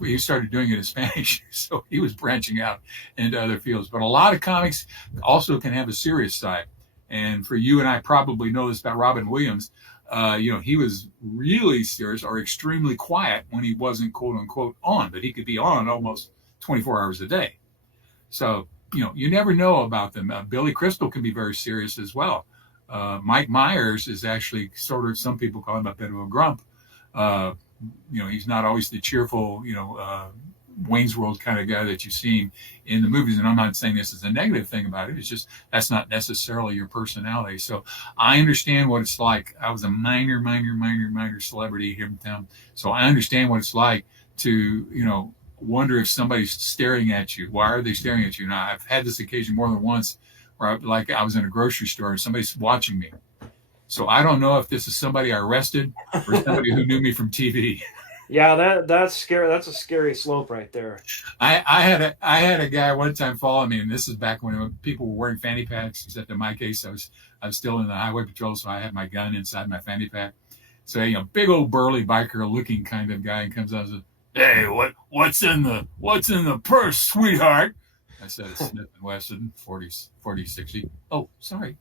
He started doing it in Spanish. So he was branching out into other fields. But a lot of comics also can have a serious side. And for you and I probably know this about Robin Williams, he was really serious or extremely quiet when he wasn't quote unquote on, but he could be on almost 24 hours a day. So, you never know about them. Billy Crystal can be very serious as well. Mike Myers is actually sort of, some people call him a bit of a grump. He's not always the cheerful, Wayne's World kind of guy that you've seen in the movies. And I'm not saying this is a negative thing about it. It's just that's not necessarily your personality. So I understand what it's like. I was a minor celebrity here in town. So I understand what it's like to, wonder if somebody's staring at you. Why are they staring at you? Now, I've had this occasion more than once where I was in a grocery store and somebody's watching me. So I don't know if this is somebody I arrested or somebody who knew me from TV. Yeah, that's scary. That's a scary slope right there. I had a guy one time follow me, and this is back when people were wearing fanny packs. Except in my case, I was still in the highway patrol, so I had my gun inside my fanny pack. So big old burly biker looking kind of guy, and comes out and says, "Hey, what's in the purse, sweetheart?" I said, "It's Smith and Wesson, 4060. Oh, sorry.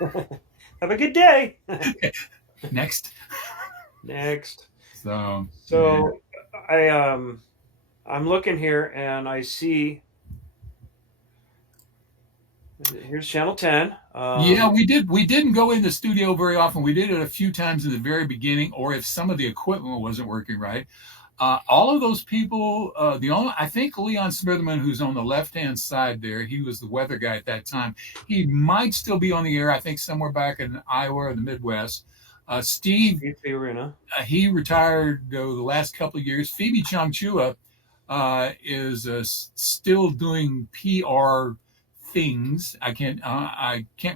Have a good day. Next. So yeah. I'm looking here and I see here's Channel 10. Yeah, we didn't go in the studio very often. We did it a few times in the very beginning, or if some of the equipment wasn't working right. All of those people, I think Leon Smitherman, who's on the left-hand side there, he was the weather guy at that time. He might still be on the air, I think somewhere back in Iowa or the Midwest. Steve, he retired the last couple of years. Phoebe Changchua is still doing PR things. I can't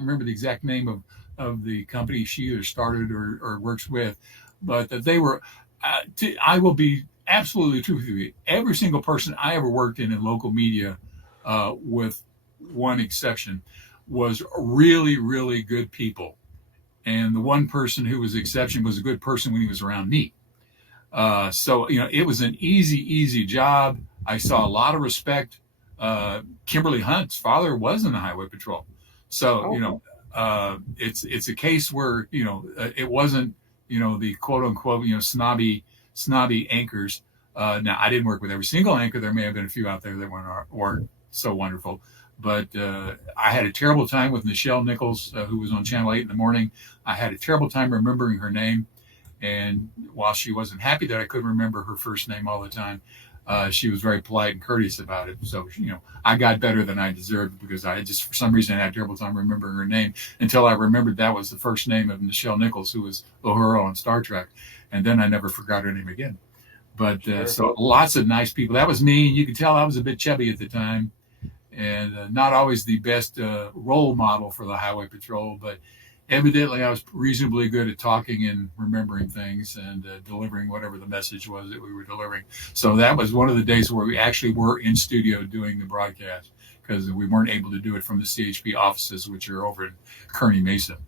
remember the exact name of the company she either started or works with, but they were. I will be absolutely true with you. Every single person I ever worked in local media, with one exception, was really, really good people. And the one person who was the exception was a good person when he was around me. So it was an easy job. I saw a lot of respect. Kimberly Hunt's father was in the highway patrol. So, it's a case where, it wasn't, the quote unquote, snobby anchors. Now I didn't work with every single anchor. There may have been a few out there that weren't so wonderful, but I had a terrible time with Nichelle Nichols, who was on Channel 8 in the morning. I had a terrible time remembering her name. And while she wasn't happy that I couldn't remember her first name all the time, she was very polite and courteous about it. So, I got better than I deserved because I just, for some reason, had a terrible time remembering her name until I remembered that was the first name of Nichelle Nichols, who was Uhura on Star Trek. And then I never forgot her name again. But so lots of nice people. That was me. And you could tell I was a bit chubby at the time and not always the best role model for the highway patrol. But evidently I was reasonably good at talking and remembering things and delivering whatever the message was that we were delivering. So that was one of the days where we actually were in studio doing the broadcast because we weren't able to do it from the CHP offices, which are over in Kearney Mesa.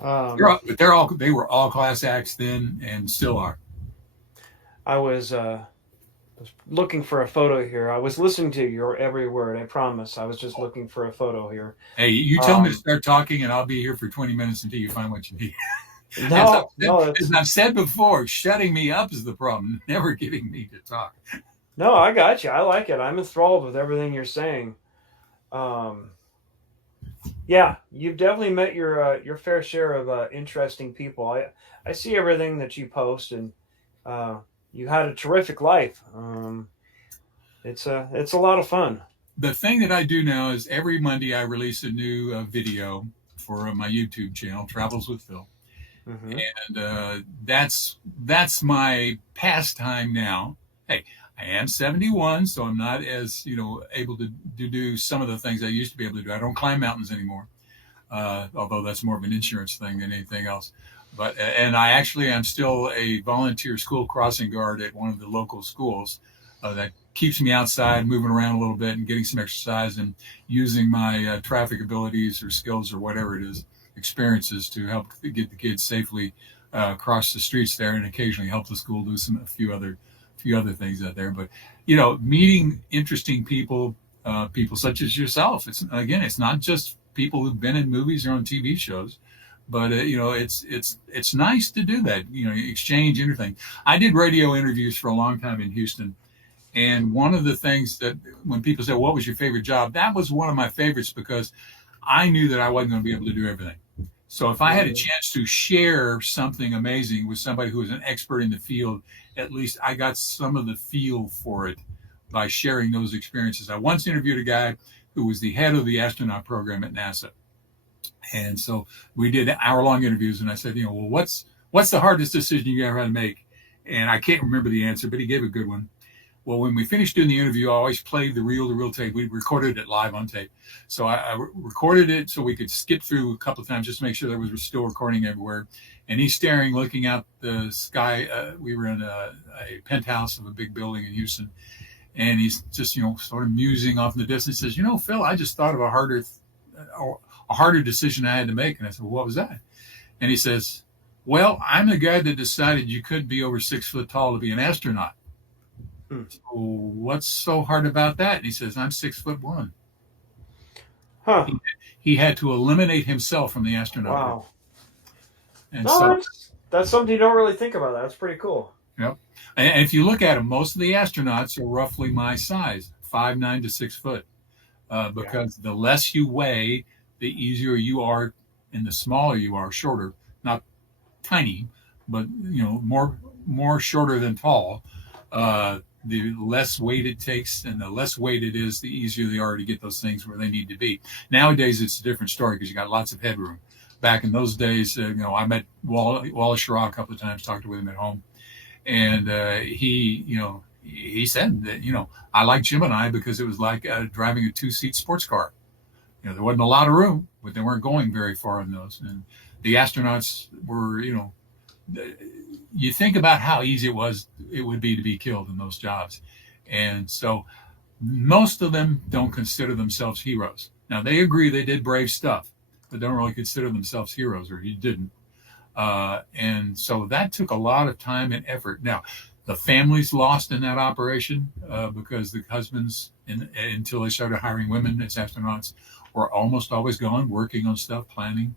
But they were all class acts then and still are. I was looking for a photo here. I was listening to your every word. I promise. I was just looking for a photo here. Hey, you tell me to start talking, and I'll be here for 20 minutes until you find what you need. As I've said before, shutting me up is the problem, never getting me to talk. No, I got you. I like it. I'm enthralled with everything you're saying. Yeah, you've definitely met your fair share of interesting people. I see everything that you post, and you had a terrific life. It's a lot of fun. The thing that I do now is every Monday I release a new video for my YouTube channel, Travels with Phil, and that's my pastime now. Hey, I am 71, so I'm not as able to do some of the things I used to be able to do. I don't climb mountains anymore, although that's more of an insurance thing than anything else. But and I actually am still a volunteer school crossing guard at one of the local schools that keeps me outside, moving around a little bit and getting some exercise and using my traffic abilities or skills or whatever it is, experiences to help get the kids safely across the streets there and occasionally help the school do a few other things out there. But, meeting interesting people, people such as yourself. It's not just people who've been in movies or on TV shows. But it's nice to do that. Exchange anything. I did radio interviews for a long time in Houston, and one of the things that when people say, "What was your favorite job?" That was one of my favorites because I knew that I wasn't going to be able to do everything. So if I had a chance to share something amazing with somebody who is an expert in the field, at least I got some of the feel for it by sharing those experiences. I once interviewed a guy who was the head of the astronaut program at NASA. And so we did hour-long interviews, and I said, well, what's the hardest decision you ever had to make? And I can't remember the answer, but he gave a good one. Well, when we finished doing the interview, I always played the reel-to-reel tape. We recorded it live on tape. So I recorded it so we could skip through a couple of times just to make sure there was still recording everywhere. And he's staring, looking out the sky. We were in a penthouse of a big building in Houston. And he's just, sort of musing off in the distance. He says, Phil, I just thought of a harder decision I had to make. And I said, well, what was that? And he says, well, I'm the guy that decided you could be over 6 foot tall to be an astronaut. So what's so hard about that? And he says, I'm 6'1". Huh. He had to eliminate himself from the astronaut. Wow. And so that's something you don't really think about. That's pretty cool. Yep. And if you look at them, most of the astronauts are roughly my size, 5'9" to 6 foot. Because the less you weigh, the easier you are, and the smaller you are, shorter, not tiny, but more shorter than tall. The less weight it takes, and the less weight it is, the easier they are to get those things where they need to be. Nowadays, it's a different story because you got lots of headroom. Back in those days, I met Wallace Schirra a couple of times, talked with him at home, and he said that I liked Gemini because it was like driving a 2-seat sports car. There wasn't a lot of room, but they weren't going very far in those. And the astronauts were, you think about how easy it would be to be killed in those jobs. And so most of them don't consider themselves heroes. Now, they agree they did brave stuff, but don't really consider themselves heroes, or he didn't. And so that took a lot of time and effort. Now, the families lost in that operation because the husbands, until they started hiring women as astronauts, were almost always gone working on stuff, planning.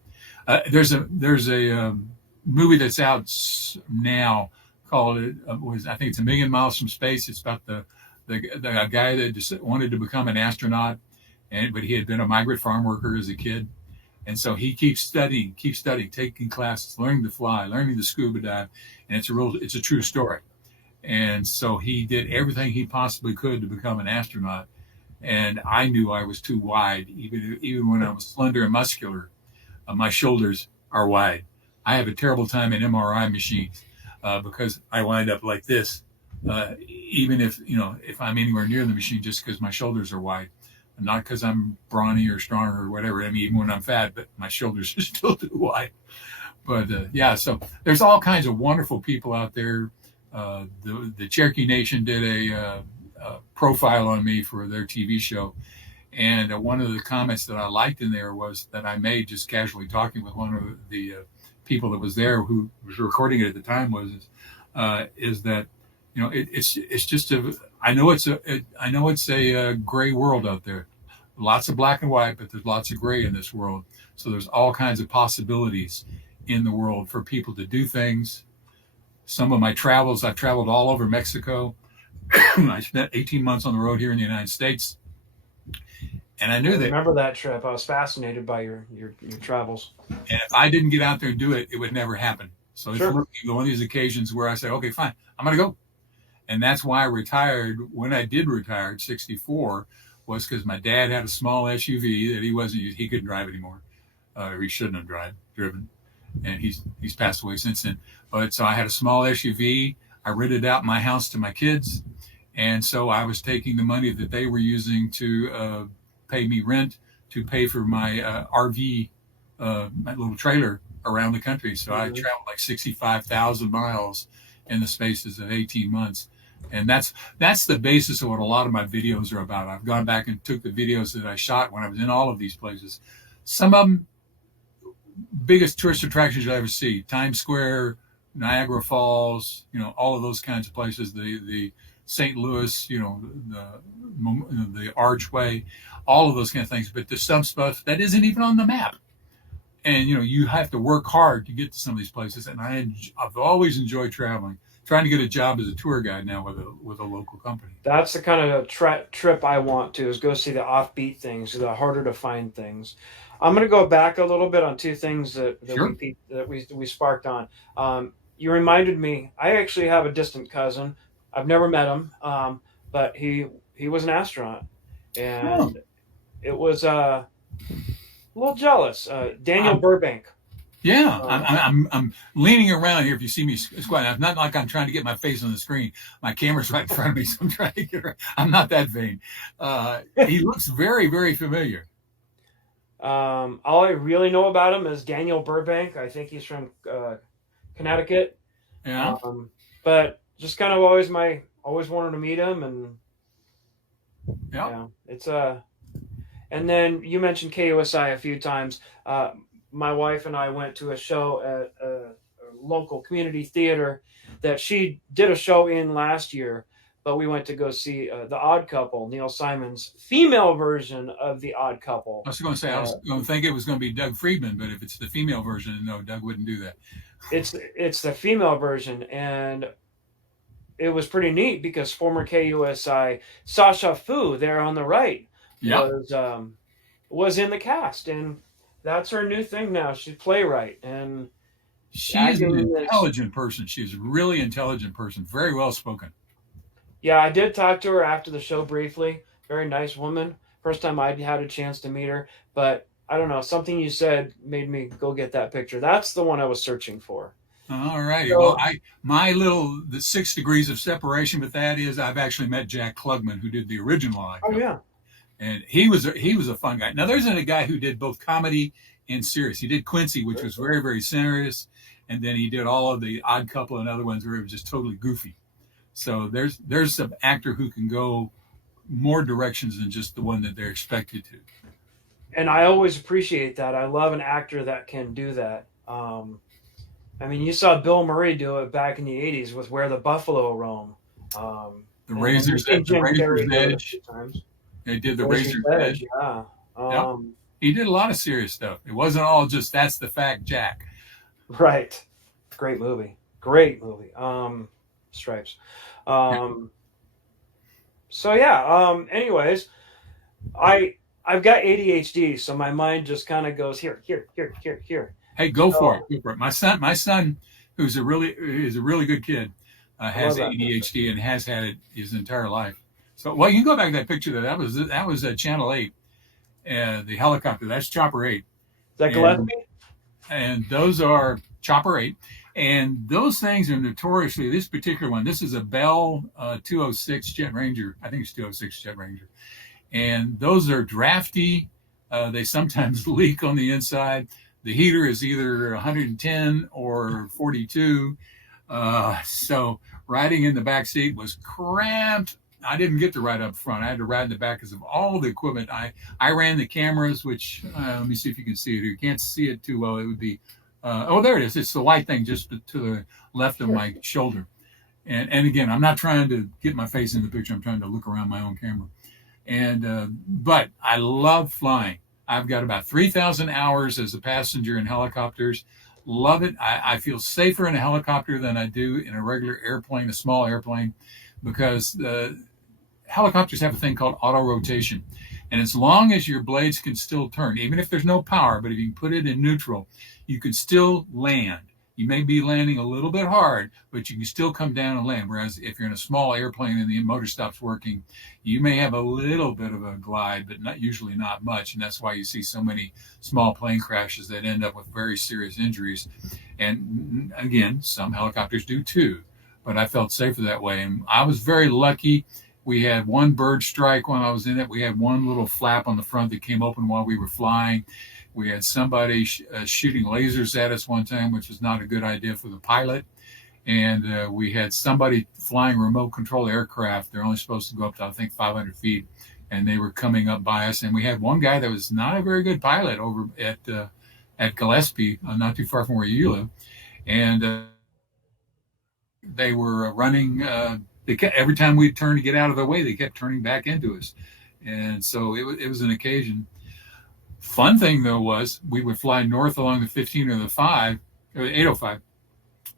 There's a movie that's out now called I think it's A Million Miles from Space. It's about the guy that just wanted to become an astronaut, but he had been a migrant farm worker as a kid, and so he keeps studying, taking classes, learning to fly, learning to scuba dive, and it's a true story. And so he did everything he possibly could to become an astronaut. And I knew I was too wide, even when I was slender and muscular. My shoulders are wide. I have a terrible time in MRI machines because I wind up like this, even if I'm anywhere near the machine, just because my shoulders are wide, not because I'm brawny or strong or whatever. I mean, even when I'm fat, but my shoulders are still too wide. But so there's all kinds of wonderful people out there. The Cherokee Nation did a profile on me for their TV show. And one of the comments that I liked in there was that I made just casually talking with one of the people that was there who was recording it at the time is that, it's just I know it's a gray world out there. Lots of black and white, but there's lots of gray in this world. So there's all kinds of possibilities in the world for people to do things. Some of my travels, I've traveled all over Mexico. I spent 18 months on the road here in the United States. And I knew that. Remember that trip? I was fascinated by your travels. And if I didn't get out there and do it, it would never happen. So it's one of these occasions where I said, okay, fine, I'm going to go. And that's why I retired. When I did retire at 64 was because my dad had a small SUV that he couldn't drive anymore. Or he shouldn't have driven. And he's passed away since then. But so I had a small SUV. I rented out my house to my kids. And so I was taking the money that they were using to pay me rent to pay for my RV, my little trailer around the country. So I traveled like 65,000 miles in the spaces of 18 months. And that's the basis of what a lot of my videos are about. I've gone back and took the videos that I shot when I was in all of these places. Some of them, biggest tourist attractions you'll ever see: Times Square, Niagara Falls, all of those kinds of places. The St. Louis, the Archway, all of those kind of things. But there's some stuff that isn't even on the map, and you have to work hard to get to some of these places. And I've always enjoyed traveling. Trying to get a job as a tour guide now with a local company. That's the kind of trip I want to, is go see the offbeat things, the harder to find things. I'm going to go back a little bit on two things Sure. we sparked on. You reminded me. I actually have a distant cousin. I've never met him, but he was an astronaut, Oh, and it was a little jealous. Daniel I'm, Burbank. yeah, I'm, Um, I'm I'm leaning around here. If you see me squatting, it's not like I'm trying to get my face on the screen. My camera's right in front of me, so I'm trying to get around. I'm not that vain. He looks very, very familiar. all I really know about him is Daniel Burbank. I think he's from Connecticut. Yeah, But just kind of always wanted to meet him, and yeah. yeah, it's And then you mentioned KUSI a few times. My wife and I went to a show at a local community theater that she did a show in last year, but we went to go see The Odd Couple, Neil Simon's female version of The Odd Couple. I was going to say I Uh, was going to think it was going to be Doug Friedman, but if it's the female version, no, Doug wouldn't do that. it's the female version, and it was pretty neat because former KUSI Sasha Fu, there on the right, Yeah, was was in the cast, and that's her new thing now. She's playwright, and she is an acting is. intelligent person. She is a really intelligent person, very well spoken. Yeah, I did talk to her after the show briefly. Very nice woman. First time I'd had a chance to meet her, but I don't know, something you said made me go get that picture. That's the one I was searching for. All righty. Well, So, the 6 degrees of separation with that is I've actually met Jack Klugman, who did the original Odd oh Couple, yeah, and he was a fun guy. Now, there isn't a guy who did both comedy and serious. He did Quincy, which very was cool. very, very serious, and then he did all of the Odd Couple and other ones where it was just totally goofy. So there's an actor who can go more directions than just the one that they're expected to. And I always appreciate that. I love an actor that can do that. I mean, you saw Bill Murray do it back in the '80s with "Where the Buffalo Roam," and then you've seen The Jim Razor's Carrey do it a few Edge. times. They did the Razor's Razor's Edge, Edge. yeah. Yep. He did a lot of serious stuff. It wasn't all just that's the fact, Jack. Right. Great movie. Great movie. Stripes. Yeah. Um, so yeah. Anyways, I I've got ADHD, so my mind just kind of goes here, here, here, here, here. Hey, go for it. So Go for it. My son, who's a really good kid, I love has that picture. ADHD and has had it his entire life. So, well, you can go back to that picture. That was Channel 8, the helicopter. That's Chopper 8, Is that and Gillespie? those are Chopper 8, and those things are notoriously. This particular one, this is a Bell 206 Jet Ranger. I think it's 206 Jet Ranger, and those are drafty. They sometimes leak on the inside. The heater is either 110 or 42. So riding in the back seat was cramped. I didn't get to ride up front. I had to ride in the back because of all the equipment. I ran the cameras, which let me see if you can see it here. You can't see it too well. It would be, oh, there it is. It's the white thing just to the left of Sure. my shoulder. And again, I'm not trying to get my face in the picture. I'm trying to look around my own camera. But I love flying. I've got about 3,000 hours as a passenger in helicopters. Love it. I feel safer in a helicopter than I do in a regular airplane, a small airplane, because helicopters have a thing called auto rotation. And as long as your blades can still turn, even if there's no power, but if you can put it in neutral, you can still land. You may be landing a little bit hard, but you can still come down and land. Whereas if you're in a small airplane and the motor stops working, you may have a little bit of a glide, but usually not much. And that's why you see so many small plane crashes that end up with very serious injuries. And again, some helicopters do too, but I felt safer that way. And I was very lucky. We had one bird strike when I was in it. We had one little flap on the front that came open while we were flying. We had somebody shooting lasers at us one time, which was not a good idea for the pilot. And we had somebody flying remote control aircraft. They're only supposed to go up to, I think, 500 feet. And they were coming up by us. And we had one guy that was not a very good pilot over at Gillespie, not too far from where you live. And they were running every time we'd turn to get out of the way, they kept turning back into us. And so it was an occasion. Fun thing though was we would fly north along the 15 or the 5 or the 805.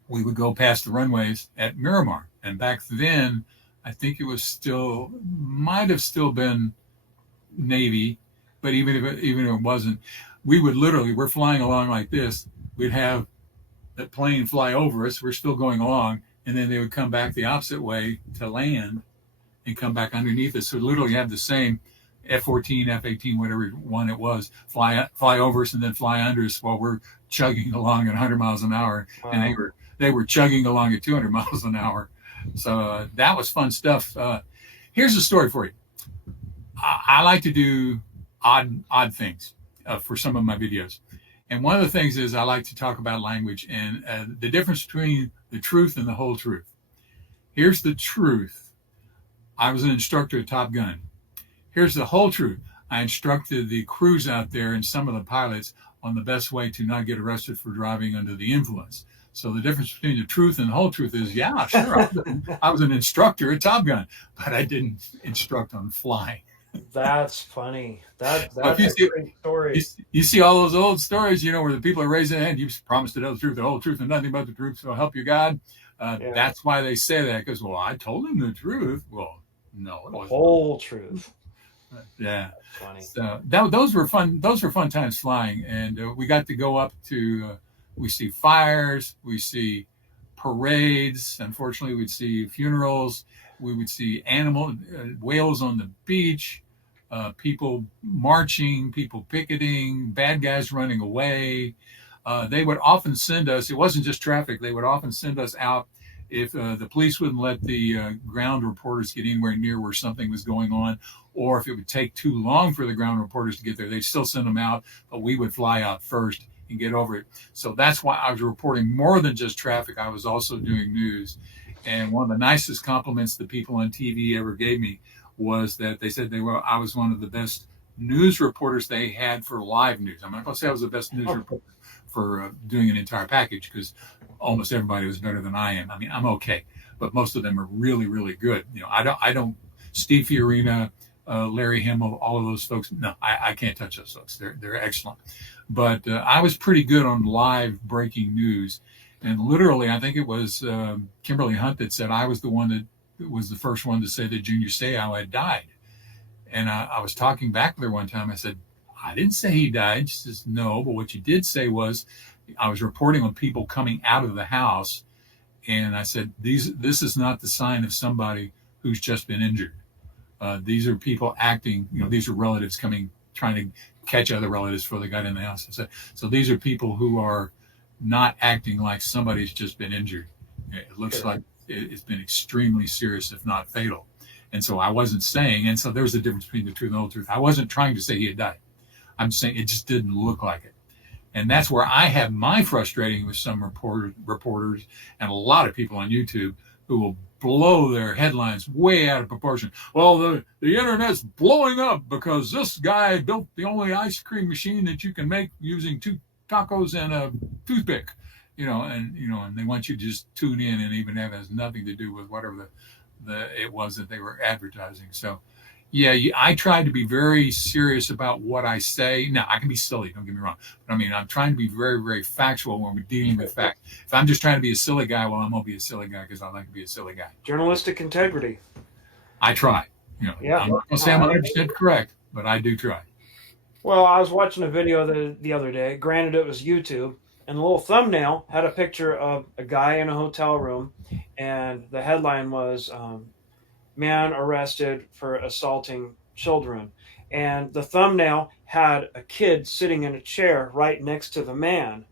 We would go past the runways at Miramar, and back then I think it was still, might have still been Navy, but even if it wasn't, we would literally, we're flying along like this, we'd have that plane fly over us, we're still going along, and then they would come back the opposite way to land and come back underneath us. So literally have the same F-14, F-18, whatever one it was, fly over us and then fly under us while we're chugging along at 100 miles an hour. Wow. And they were chugging along at 200 miles an hour. So that was fun stuff. Here's a story for you. I like to do odd things for some of my videos. And one of the things is I like to talk about language and the difference between the truth and the whole truth. Here's the truth. I was an instructor at Top Gun. Here's the whole truth. I instructed the crews out there and some of the pilots on the best way to not get arrested for driving under the influence. So the difference between the truth and the whole truth is, yeah, sure, I was an instructor at Top Gun, but I didn't instruct on flying. That's funny. That's a great story. You see all those old stories, where the people are raising their hand. You promised to tell the truth, the whole truth, and nothing but the truth. So help you God. Yeah. That's why they say that, because, well, I told him the truth. Well, no, it wasn't. Whole truth. Yeah. Funny. So those were fun. Those were fun times flying, and we got to go up to. We see fires. We see parades. Unfortunately, we'd see funerals. We would see whales on the beach, people marching, people picketing, bad guys running away. They would often send us, it wasn't just traffic, they would often send us out if the police wouldn't let the ground reporters get anywhere near where something was going on, or if it would take too long for the ground reporters to get there, they'd still send them out, but we would fly out first and get over it. So that's why I was reporting more than just traffic. I was also doing news. And one of the nicest compliments the people on TV ever gave me was that they said I was one of the best news reporters they had for live news. I'm not going to say I was the best news reporter for doing an entire package, because almost everybody was better than I am. I mean, I'm okay, but most of them are really, really good. I don't. Steve Fiorina, Larry Himmel, all of those folks. No, I can't touch those folks. They're excellent. But I was pretty good on live breaking news. And literally, I think it was Kimberly Hunt that said I was the one that was the first one to say that Junior Seau had died. And I was talking back with her one time. I said, I didn't say he died. She says, no, but what you did say was, I was reporting on people coming out of the house. And I said, this is not the sign of somebody who's just been injured. These are people acting, these are relatives trying to catch other relatives before they got in the house. So these are people who are not acting like somebody's just been injured. It looks like it's been extremely serious, if not fatal. And so I wasn't saying, and so there's a difference between the truth and the whole truth. I wasn't trying to say he had died. I'm saying it just didn't look like it. And that's where I have my frustrating with some reporters and a lot of people on YouTube who will blow their headlines way out of proportion. Well, the internet's blowing up because this guy built the only ice cream machine that you can make using 2 tacos and a toothpick, and they want you to just tune in, and even that has nothing to do with whatever it was that they were advertising. So, yeah, I try to be very serious about what I say. Now, I can be silly, don't get me wrong, but I mean, I'm trying to be very, very factual when we're dealing with facts. If I'm just trying to be a silly guy, well, I'm gonna be a silly guy because I like to be a silly guy. Journalistic integrity. I try. Yeah. I'm not gonna say I'm 100% correct, but I do try. Well, I was watching a video the other day. Granted, it was YouTube, and the little thumbnail had a picture of a guy in a hotel room, and the headline was, man arrested for assaulting children. And the thumbnail had a kid sitting in a chair right next to the man.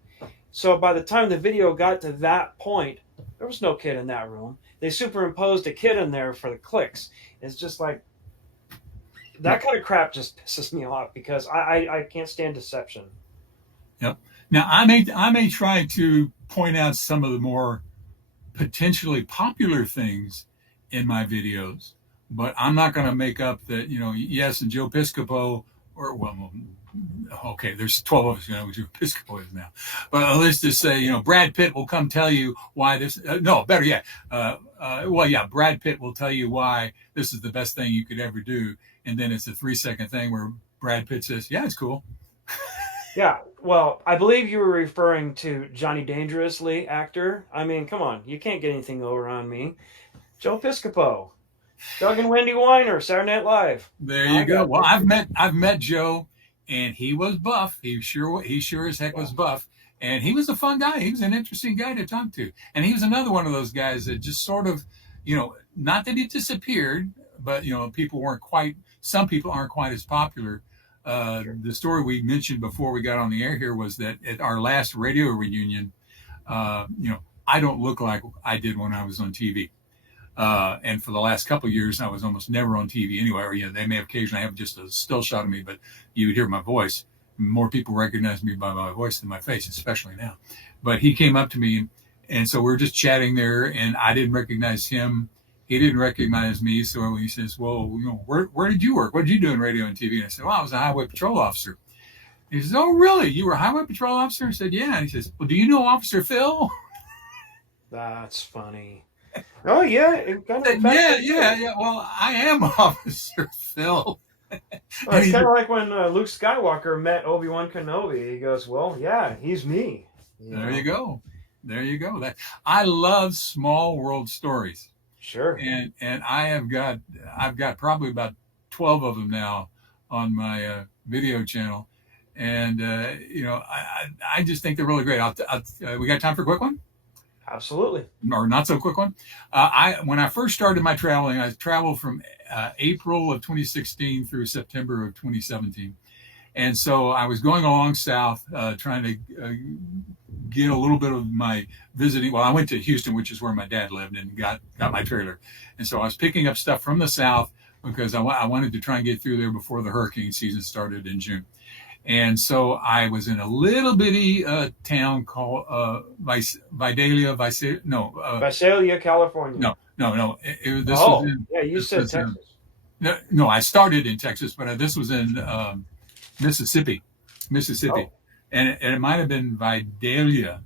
So by the time the video got to that point, there was no kid in that room. They superimposed a kid in there for the clicks. It's just like, that kind of crap just pisses me off because I can't stand deception. Yep. Now, I may try to point out some of the more potentially popular things in my videos, but I'm not going to make up that, yes, and Joe Piscopo or well, okay, there's 12 of us, which are Episcopalians now. But let's just say, Brad Pitt will come tell you why this, no, better yet. Brad Pitt will tell you why this is the best thing you could ever do. And then it's a 3-second thing where Brad Pitt says, yeah, it's cool. Yeah, well, I believe you were referring to Johnny Dangerously actor. I mean, come on, you can't get anything over on me. Joe Piscopo, Doug and Wendy Weiner, Saturday Night Live. There you go. Well, I've met Joe, and he was buff. He sure as heck was buff, and he was a fun guy. He was an interesting guy to talk to, and he was another one of those guys that just sort of, not that he disappeared, but some people aren't quite as popular. The story we mentioned before we got on the air here was that at our last radio reunion, I don't look like I did when I was on TV. And for the last couple of years, I was almost never on TV anyway. Or, they may occasionally have just a still shot of me, but you would hear my voice. More people recognize me by my voice than my face, especially now. But he came up to me, and so we were just chatting there, and I didn't recognize him. He didn't recognize me. So he says, well, where did you work? What did you do in radio and TV? And I said, well, I was a highway patrol officer. He says, oh, really? You were a highway patrol officer? I said, yeah. And he says, well, do you know Officer Phil? That's funny. Oh, yeah. It kind of yeah. Well, I am Officer Phil. Well, it's kind of like when Luke Skywalker met Obi-Wan Kenobi. He goes, well, yeah, he's me. There you go. I love small world stories. Sure. And I've got probably about 12 of them now on my video channel. And, I just think they're really great. We got time for a quick one? Absolutely. Or not so quick one. When I first started my traveling, I traveled from April of 2016 through September of 2017. And so I was going along south, trying to get a little bit of my visiting. Well, I went to Houston, which is where my dad lived, and got my trailer. And so I was picking up stuff from the south because I wanted to try and get through there before the hurricane season started in June. And so I was in a little bitty town called Visalia, California. No. You said Texas. No, I started in Texas, but this was in Mississippi. Oh. And it might have been Vidalia.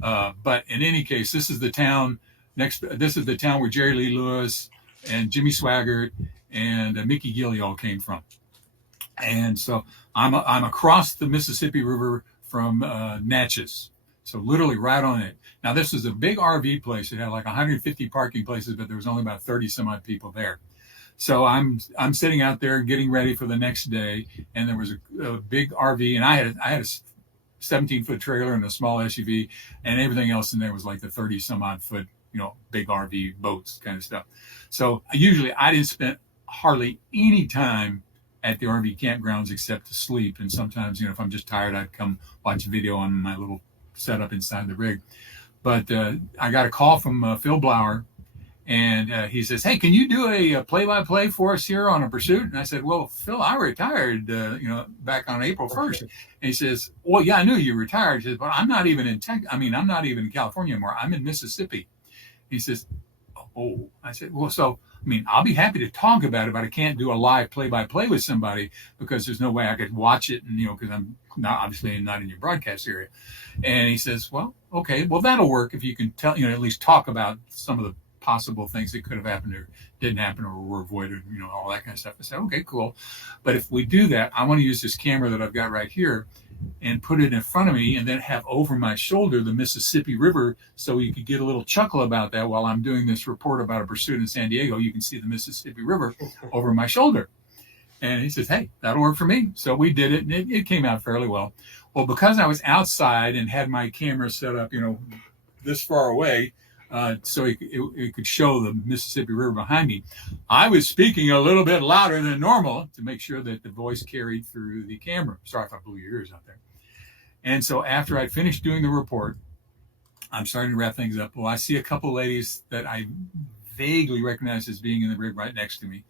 But in any case, this is the town where Jerry Lee Lewis and Jimmy Swaggart and Mickey Gilley all came from. And so I'm across the Mississippi River from Natchez, so literally right on it. Now, this was a big RV place. It had like 150 parking places, but there was only about 30 some odd people there. So I'm sitting out there getting ready for the next day, and there was a big RV, and I had a 17-foot trailer and a small SUV, and everything else in there was like the 30 some odd foot, big RV boats kind of stuff. So usually I didn't spend hardly any time at the RV campgrounds except to sleep. And sometimes, if I'm just tired, I'd come watch a video on my little setup inside the rig. But I got a call from Phil Blauer, and he says, hey, can you do a play-by-play for us here on a Pursuit? And I said, well, Phil, I retired, back on April 1st. And he says, well, yeah, I knew you retired. He says, but I'm not even in I'm not even in California anymore. I'm in Mississippi. He says, oh. I said, well, so I'll be happy to talk about it, but I can't do a live play-by-play with somebody because there's no way I could watch it, and because I'm obviously not in your broadcast area. And he says, well, okay, well, that'll work if you can tell, at least talk about some of the possible things that could have happened or didn't happen or were avoided, all that kind of stuff. I said, okay, cool. But if we do that, I want to use this camera that I've got right here and put it in front of me and then have over my shoulder the Mississippi River, so you could get a little chuckle about that while I'm doing this report about a pursuit in San Diego. You can see the Mississippi River over my shoulder. And he says, hey, that'll work for me. So we did it, and it came out fairly well. Well, because I was outside and had my camera set up, this far away, so it could show the Mississippi River behind me, I was speaking a little bit louder than normal to make sure that the voice carried through the camera. Sorry if I blew your ears out there. And so after I finished doing the report, I'm starting to wrap things up. Well, I see a couple ladies that I vaguely recognize as being in the rig right next to me.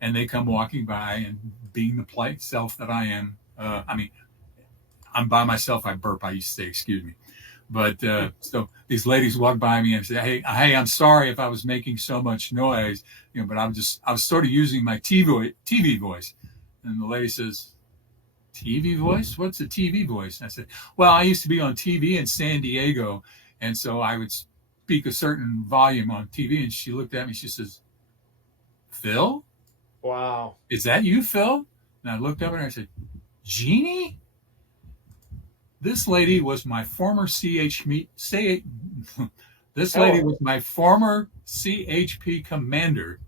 And they come walking by, and being the polite self that I am, I'm by myself. I burp. I used to say, excuse me. But so these ladies walk by me and say, hey, I'm sorry if I was making so much noise, but I was sort of using my TV voice. And the lady says, TV voice? What's a TV voice? And I said, well, I used to be on TV in San Diego, and so I would speak a certain volume on TV. And she looked at me, she says, Phil? Wow. Is that you, Phil? And I looked up at her and I said, Jeannie? This lady was my former this lady was my former CHP commander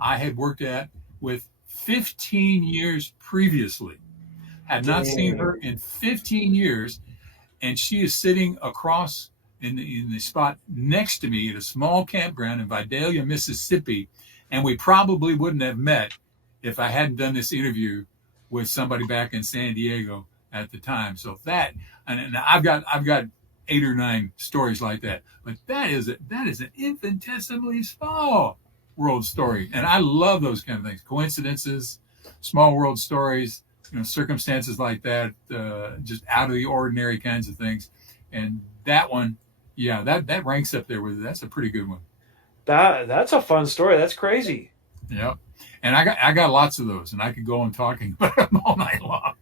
I had worked at with 15 years previously. Had not seen her in 15 years, and she is sitting across in the spot next to me at a small campground in Vidalia, Mississippi, and we probably wouldn't have met if I hadn't done this interview with somebody back in San Diego at the time. So that, and I've got 8 or 9 stories like that, but that is an infinitesimally small world story, and I love those kind of things, coincidences, small world stories, circumstances like that, just out of the ordinary kinds of things. And that one, yeah, that ranks up there with it. That's a pretty good one. That's a fun story. That's crazy. Yep. And I got lots of those, and I could go on talking about them all night long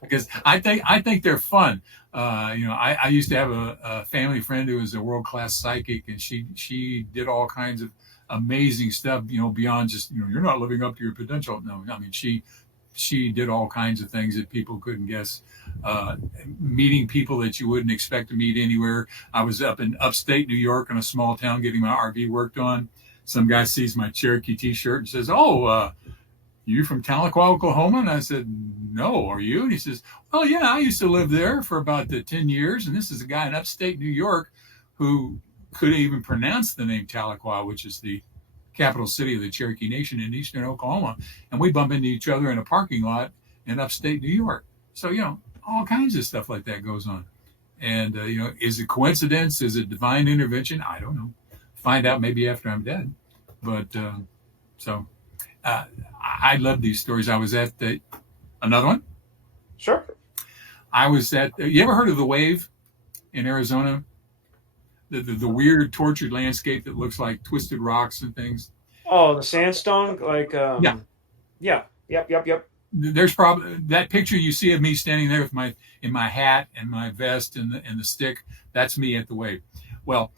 because I think they're fun. I used to have a family friend who was a world-class psychic, and she did all kinds of amazing stuff, beyond just, you're not living up to your potential. No, I mean, she did all kinds of things that people couldn't guess. Meeting people that you wouldn't expect to meet anywhere. I was up in upstate New York in a small town getting my RV worked on. Some guy sees my Cherokee T-shirt and says, "Oh, you from Tahlequah, Oklahoma?" And I said, "No, are you?" And he says, "Well, yeah, I used to live there for about 10 years. And this is a guy in upstate New York who couldn't even pronounce the name Tahlequah, which is the capital city of the Cherokee Nation in eastern Oklahoma. And we bump into each other in a parking lot in upstate New York." So, all kinds of stuff like that goes on. And, is it coincidence? Is it divine intervention? I don't know. Find out maybe after I'm dead. But I love these stories. I was at another one. Sure. I was you ever heard of the Wave in Arizona? The weird tortured landscape that looks like twisted rocks and things. Oh, the sandstone, like yeah. Yep. There's probably that picture you see of me standing there with in my hat and my vest and the stick. That's me at the Wave. Well,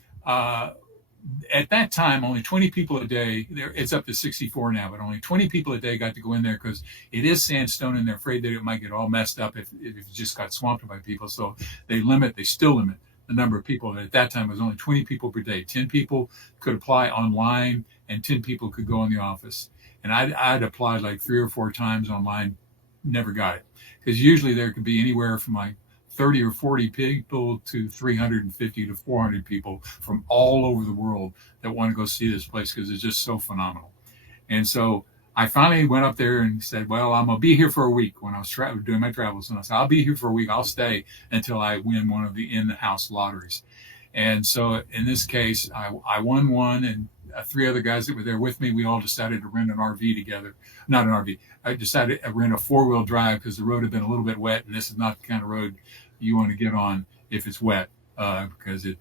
at that time, only 20 people a day. It's up to 64 now, but only 20 people a day got to go in there because it is sandstone, and they're afraid that it might get all messed up if it just got swamped by people. So they still limit the number of people. And at that time, it was only 20 people per day. 10 people could apply online, and 10 people could go in the office. And I'd applied like 3 or 4 times online, never got it, because usually there could be anywhere from like 30 or 40 people to 350 to 400 people from all over the world that want to go see this place because it's just so phenomenal. And so I finally went up there and said, well, I'm going to be here for a week when I was doing my travels. And I said, I'll be here for a week. I'll stay until I win one of the in-house lotteries. And so in this case, I won one, and 3 other guys that were there with me, we all decided to rent an RV together. Not an RV. I decided to rent a 4-wheel drive because the road had been a little bit wet, and this is not the kind of road you want to get on if it's wet, because it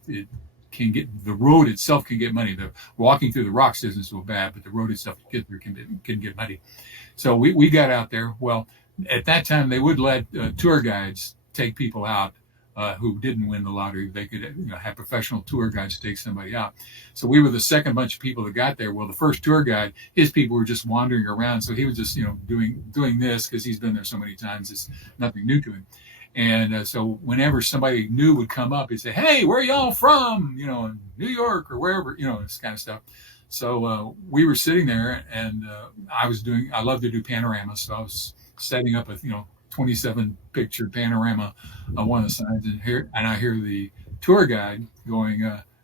can get, the road itself can get muddy. The walking through the rocks isn't so bad, but the road itself can get muddy. So we got out there. Well, at that time they would let tour guides take people out who didn't win the lottery. They could have professional tour guides take somebody out. So we were the second bunch of people that got there. Well, the first tour guide, his people were just wandering around, so he was just doing this because he's been there so many times. It's nothing new to him. And so whenever somebody new would come up, he'd say, "Hey, where are y'all from? New York or wherever, this kind of stuff." So we were sitting there, and I love to do panoramas. So I was setting up a, 27 picture panorama on one of the sides, and I hear the tour guide going,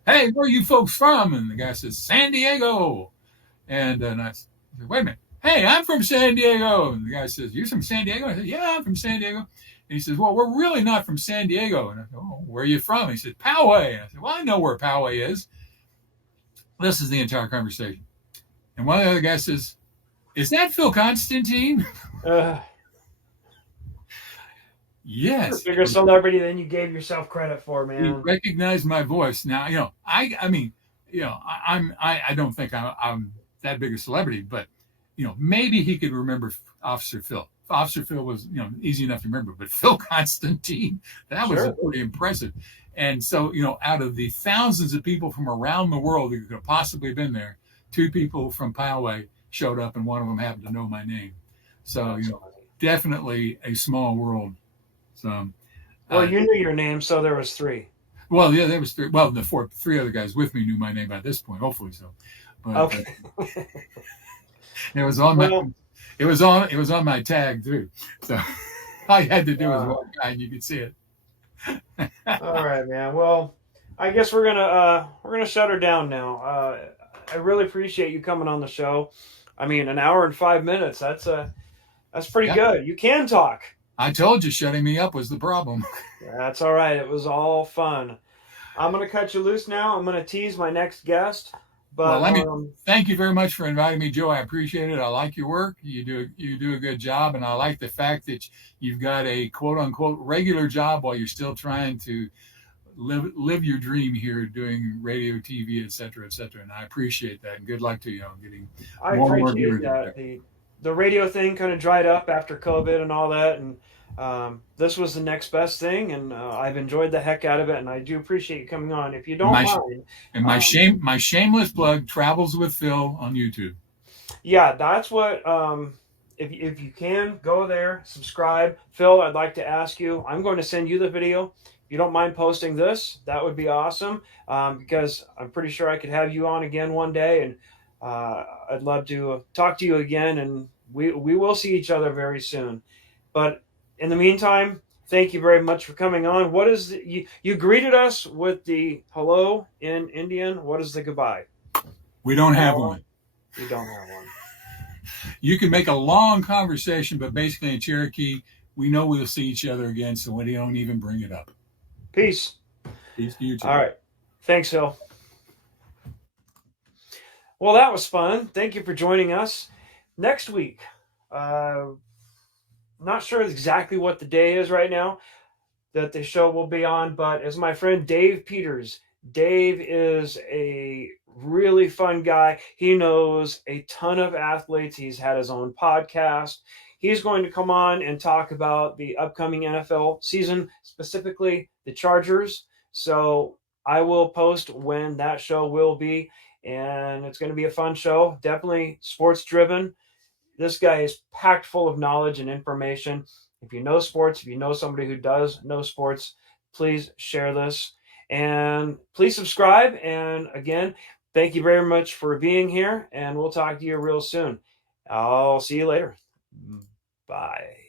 "Hey, where are you folks from?" And the guy says, "San Diego." And I said, "Wait a minute. Hey, I'm from San Diego." And the guy says, "You're from San Diego?" I said, "Yeah, I'm from San Diego." And he says, "Well, we're really not from San Diego." And I said, "Oh, where are you from?" And he said, "Poway." And I said, "Well, I know where Poway is." This is the entire conversation. And one of the other guys says, "Is that Phil Konstantin?" Yes. You're a bigger celebrity than you gave yourself credit for, man. He recognized my voice. Now, I don't think I'm that big a celebrity, but maybe he could remember Officer Phil. Officer Phil was, easy enough to remember, but Phil Konstantin, that was Sure. pretty impressive. And so, out of the thousands of people from around the world who could have possibly been there, 2 people from Poway showed up, and one of them happened to know my name. So, definitely a small world. So, Well, you knew your name, so there was 3. well, yeah, there was 3. Well, the 3 other guys with me knew my name by this point, hopefully so. But Okay. it was on it was on my tag too. So all you had to do was walk by and you could see it. All right, man. Well, I guess we're gonna shut her down now. I really appreciate you coming on the show. I mean, an hour and 5 minutes. That's pretty good. You can talk. I told you shutting me up was the problem. That's all right. It was all fun. I'm gonna cut you loose now. I'm gonna tease my next guest. But thank you very much for inviting me, Joe. I appreciate it. I like your work. You do a good job, and I like the fact that you've got a quote unquote regular job while you're still trying to live your dream here, doing radio, TV, et cetera, and I appreciate that. And good luck to you on getting more work. I appreciate that. The radio thing kind of dried up after COVID and all that, and this was the next best thing, and I've enjoyed the heck out of it, and I do appreciate you coming on. If you don't mind, and my shameless plug, Travels with Phil on YouTube. Yeah, that's what. If you can go there, subscribe. Phil, I'd like to ask you. I'm going to send you the video. If you don't mind posting this, that would be awesome. Because I'm pretty sure I could have you on again one day, and I'd love to talk to you again, and we will see each other very soon. But in the meantime, thank you very much for coming on. What is you greeted us with the hello in Indian? What is the goodbye? We don't have one. We don't have one. You can make a long conversation, but basically in Cherokee, we know we'll see each other again, so we don't even bring it up. Peace. Peace to you too. All right. Thanks, Phil. Well, that was fun. Thank you for joining us. Next week, not sure exactly what the day is right now that the show will be on, but it's my friend Dave Peters. Dave is a really fun guy. He knows a ton of athletes. He's had his own podcast. He's going to come on and talk about the upcoming NFL season, specifically the Chargers. So I will post when that show will be, and it's going to be a fun show. Definitely sports driven. This guy is packed full of knowledge and information. If you know sports, if you know somebody who does know sports, please share this. And please subscribe. And again, thank you very much for being here. And we'll talk to you real soon. I'll see you later. Bye.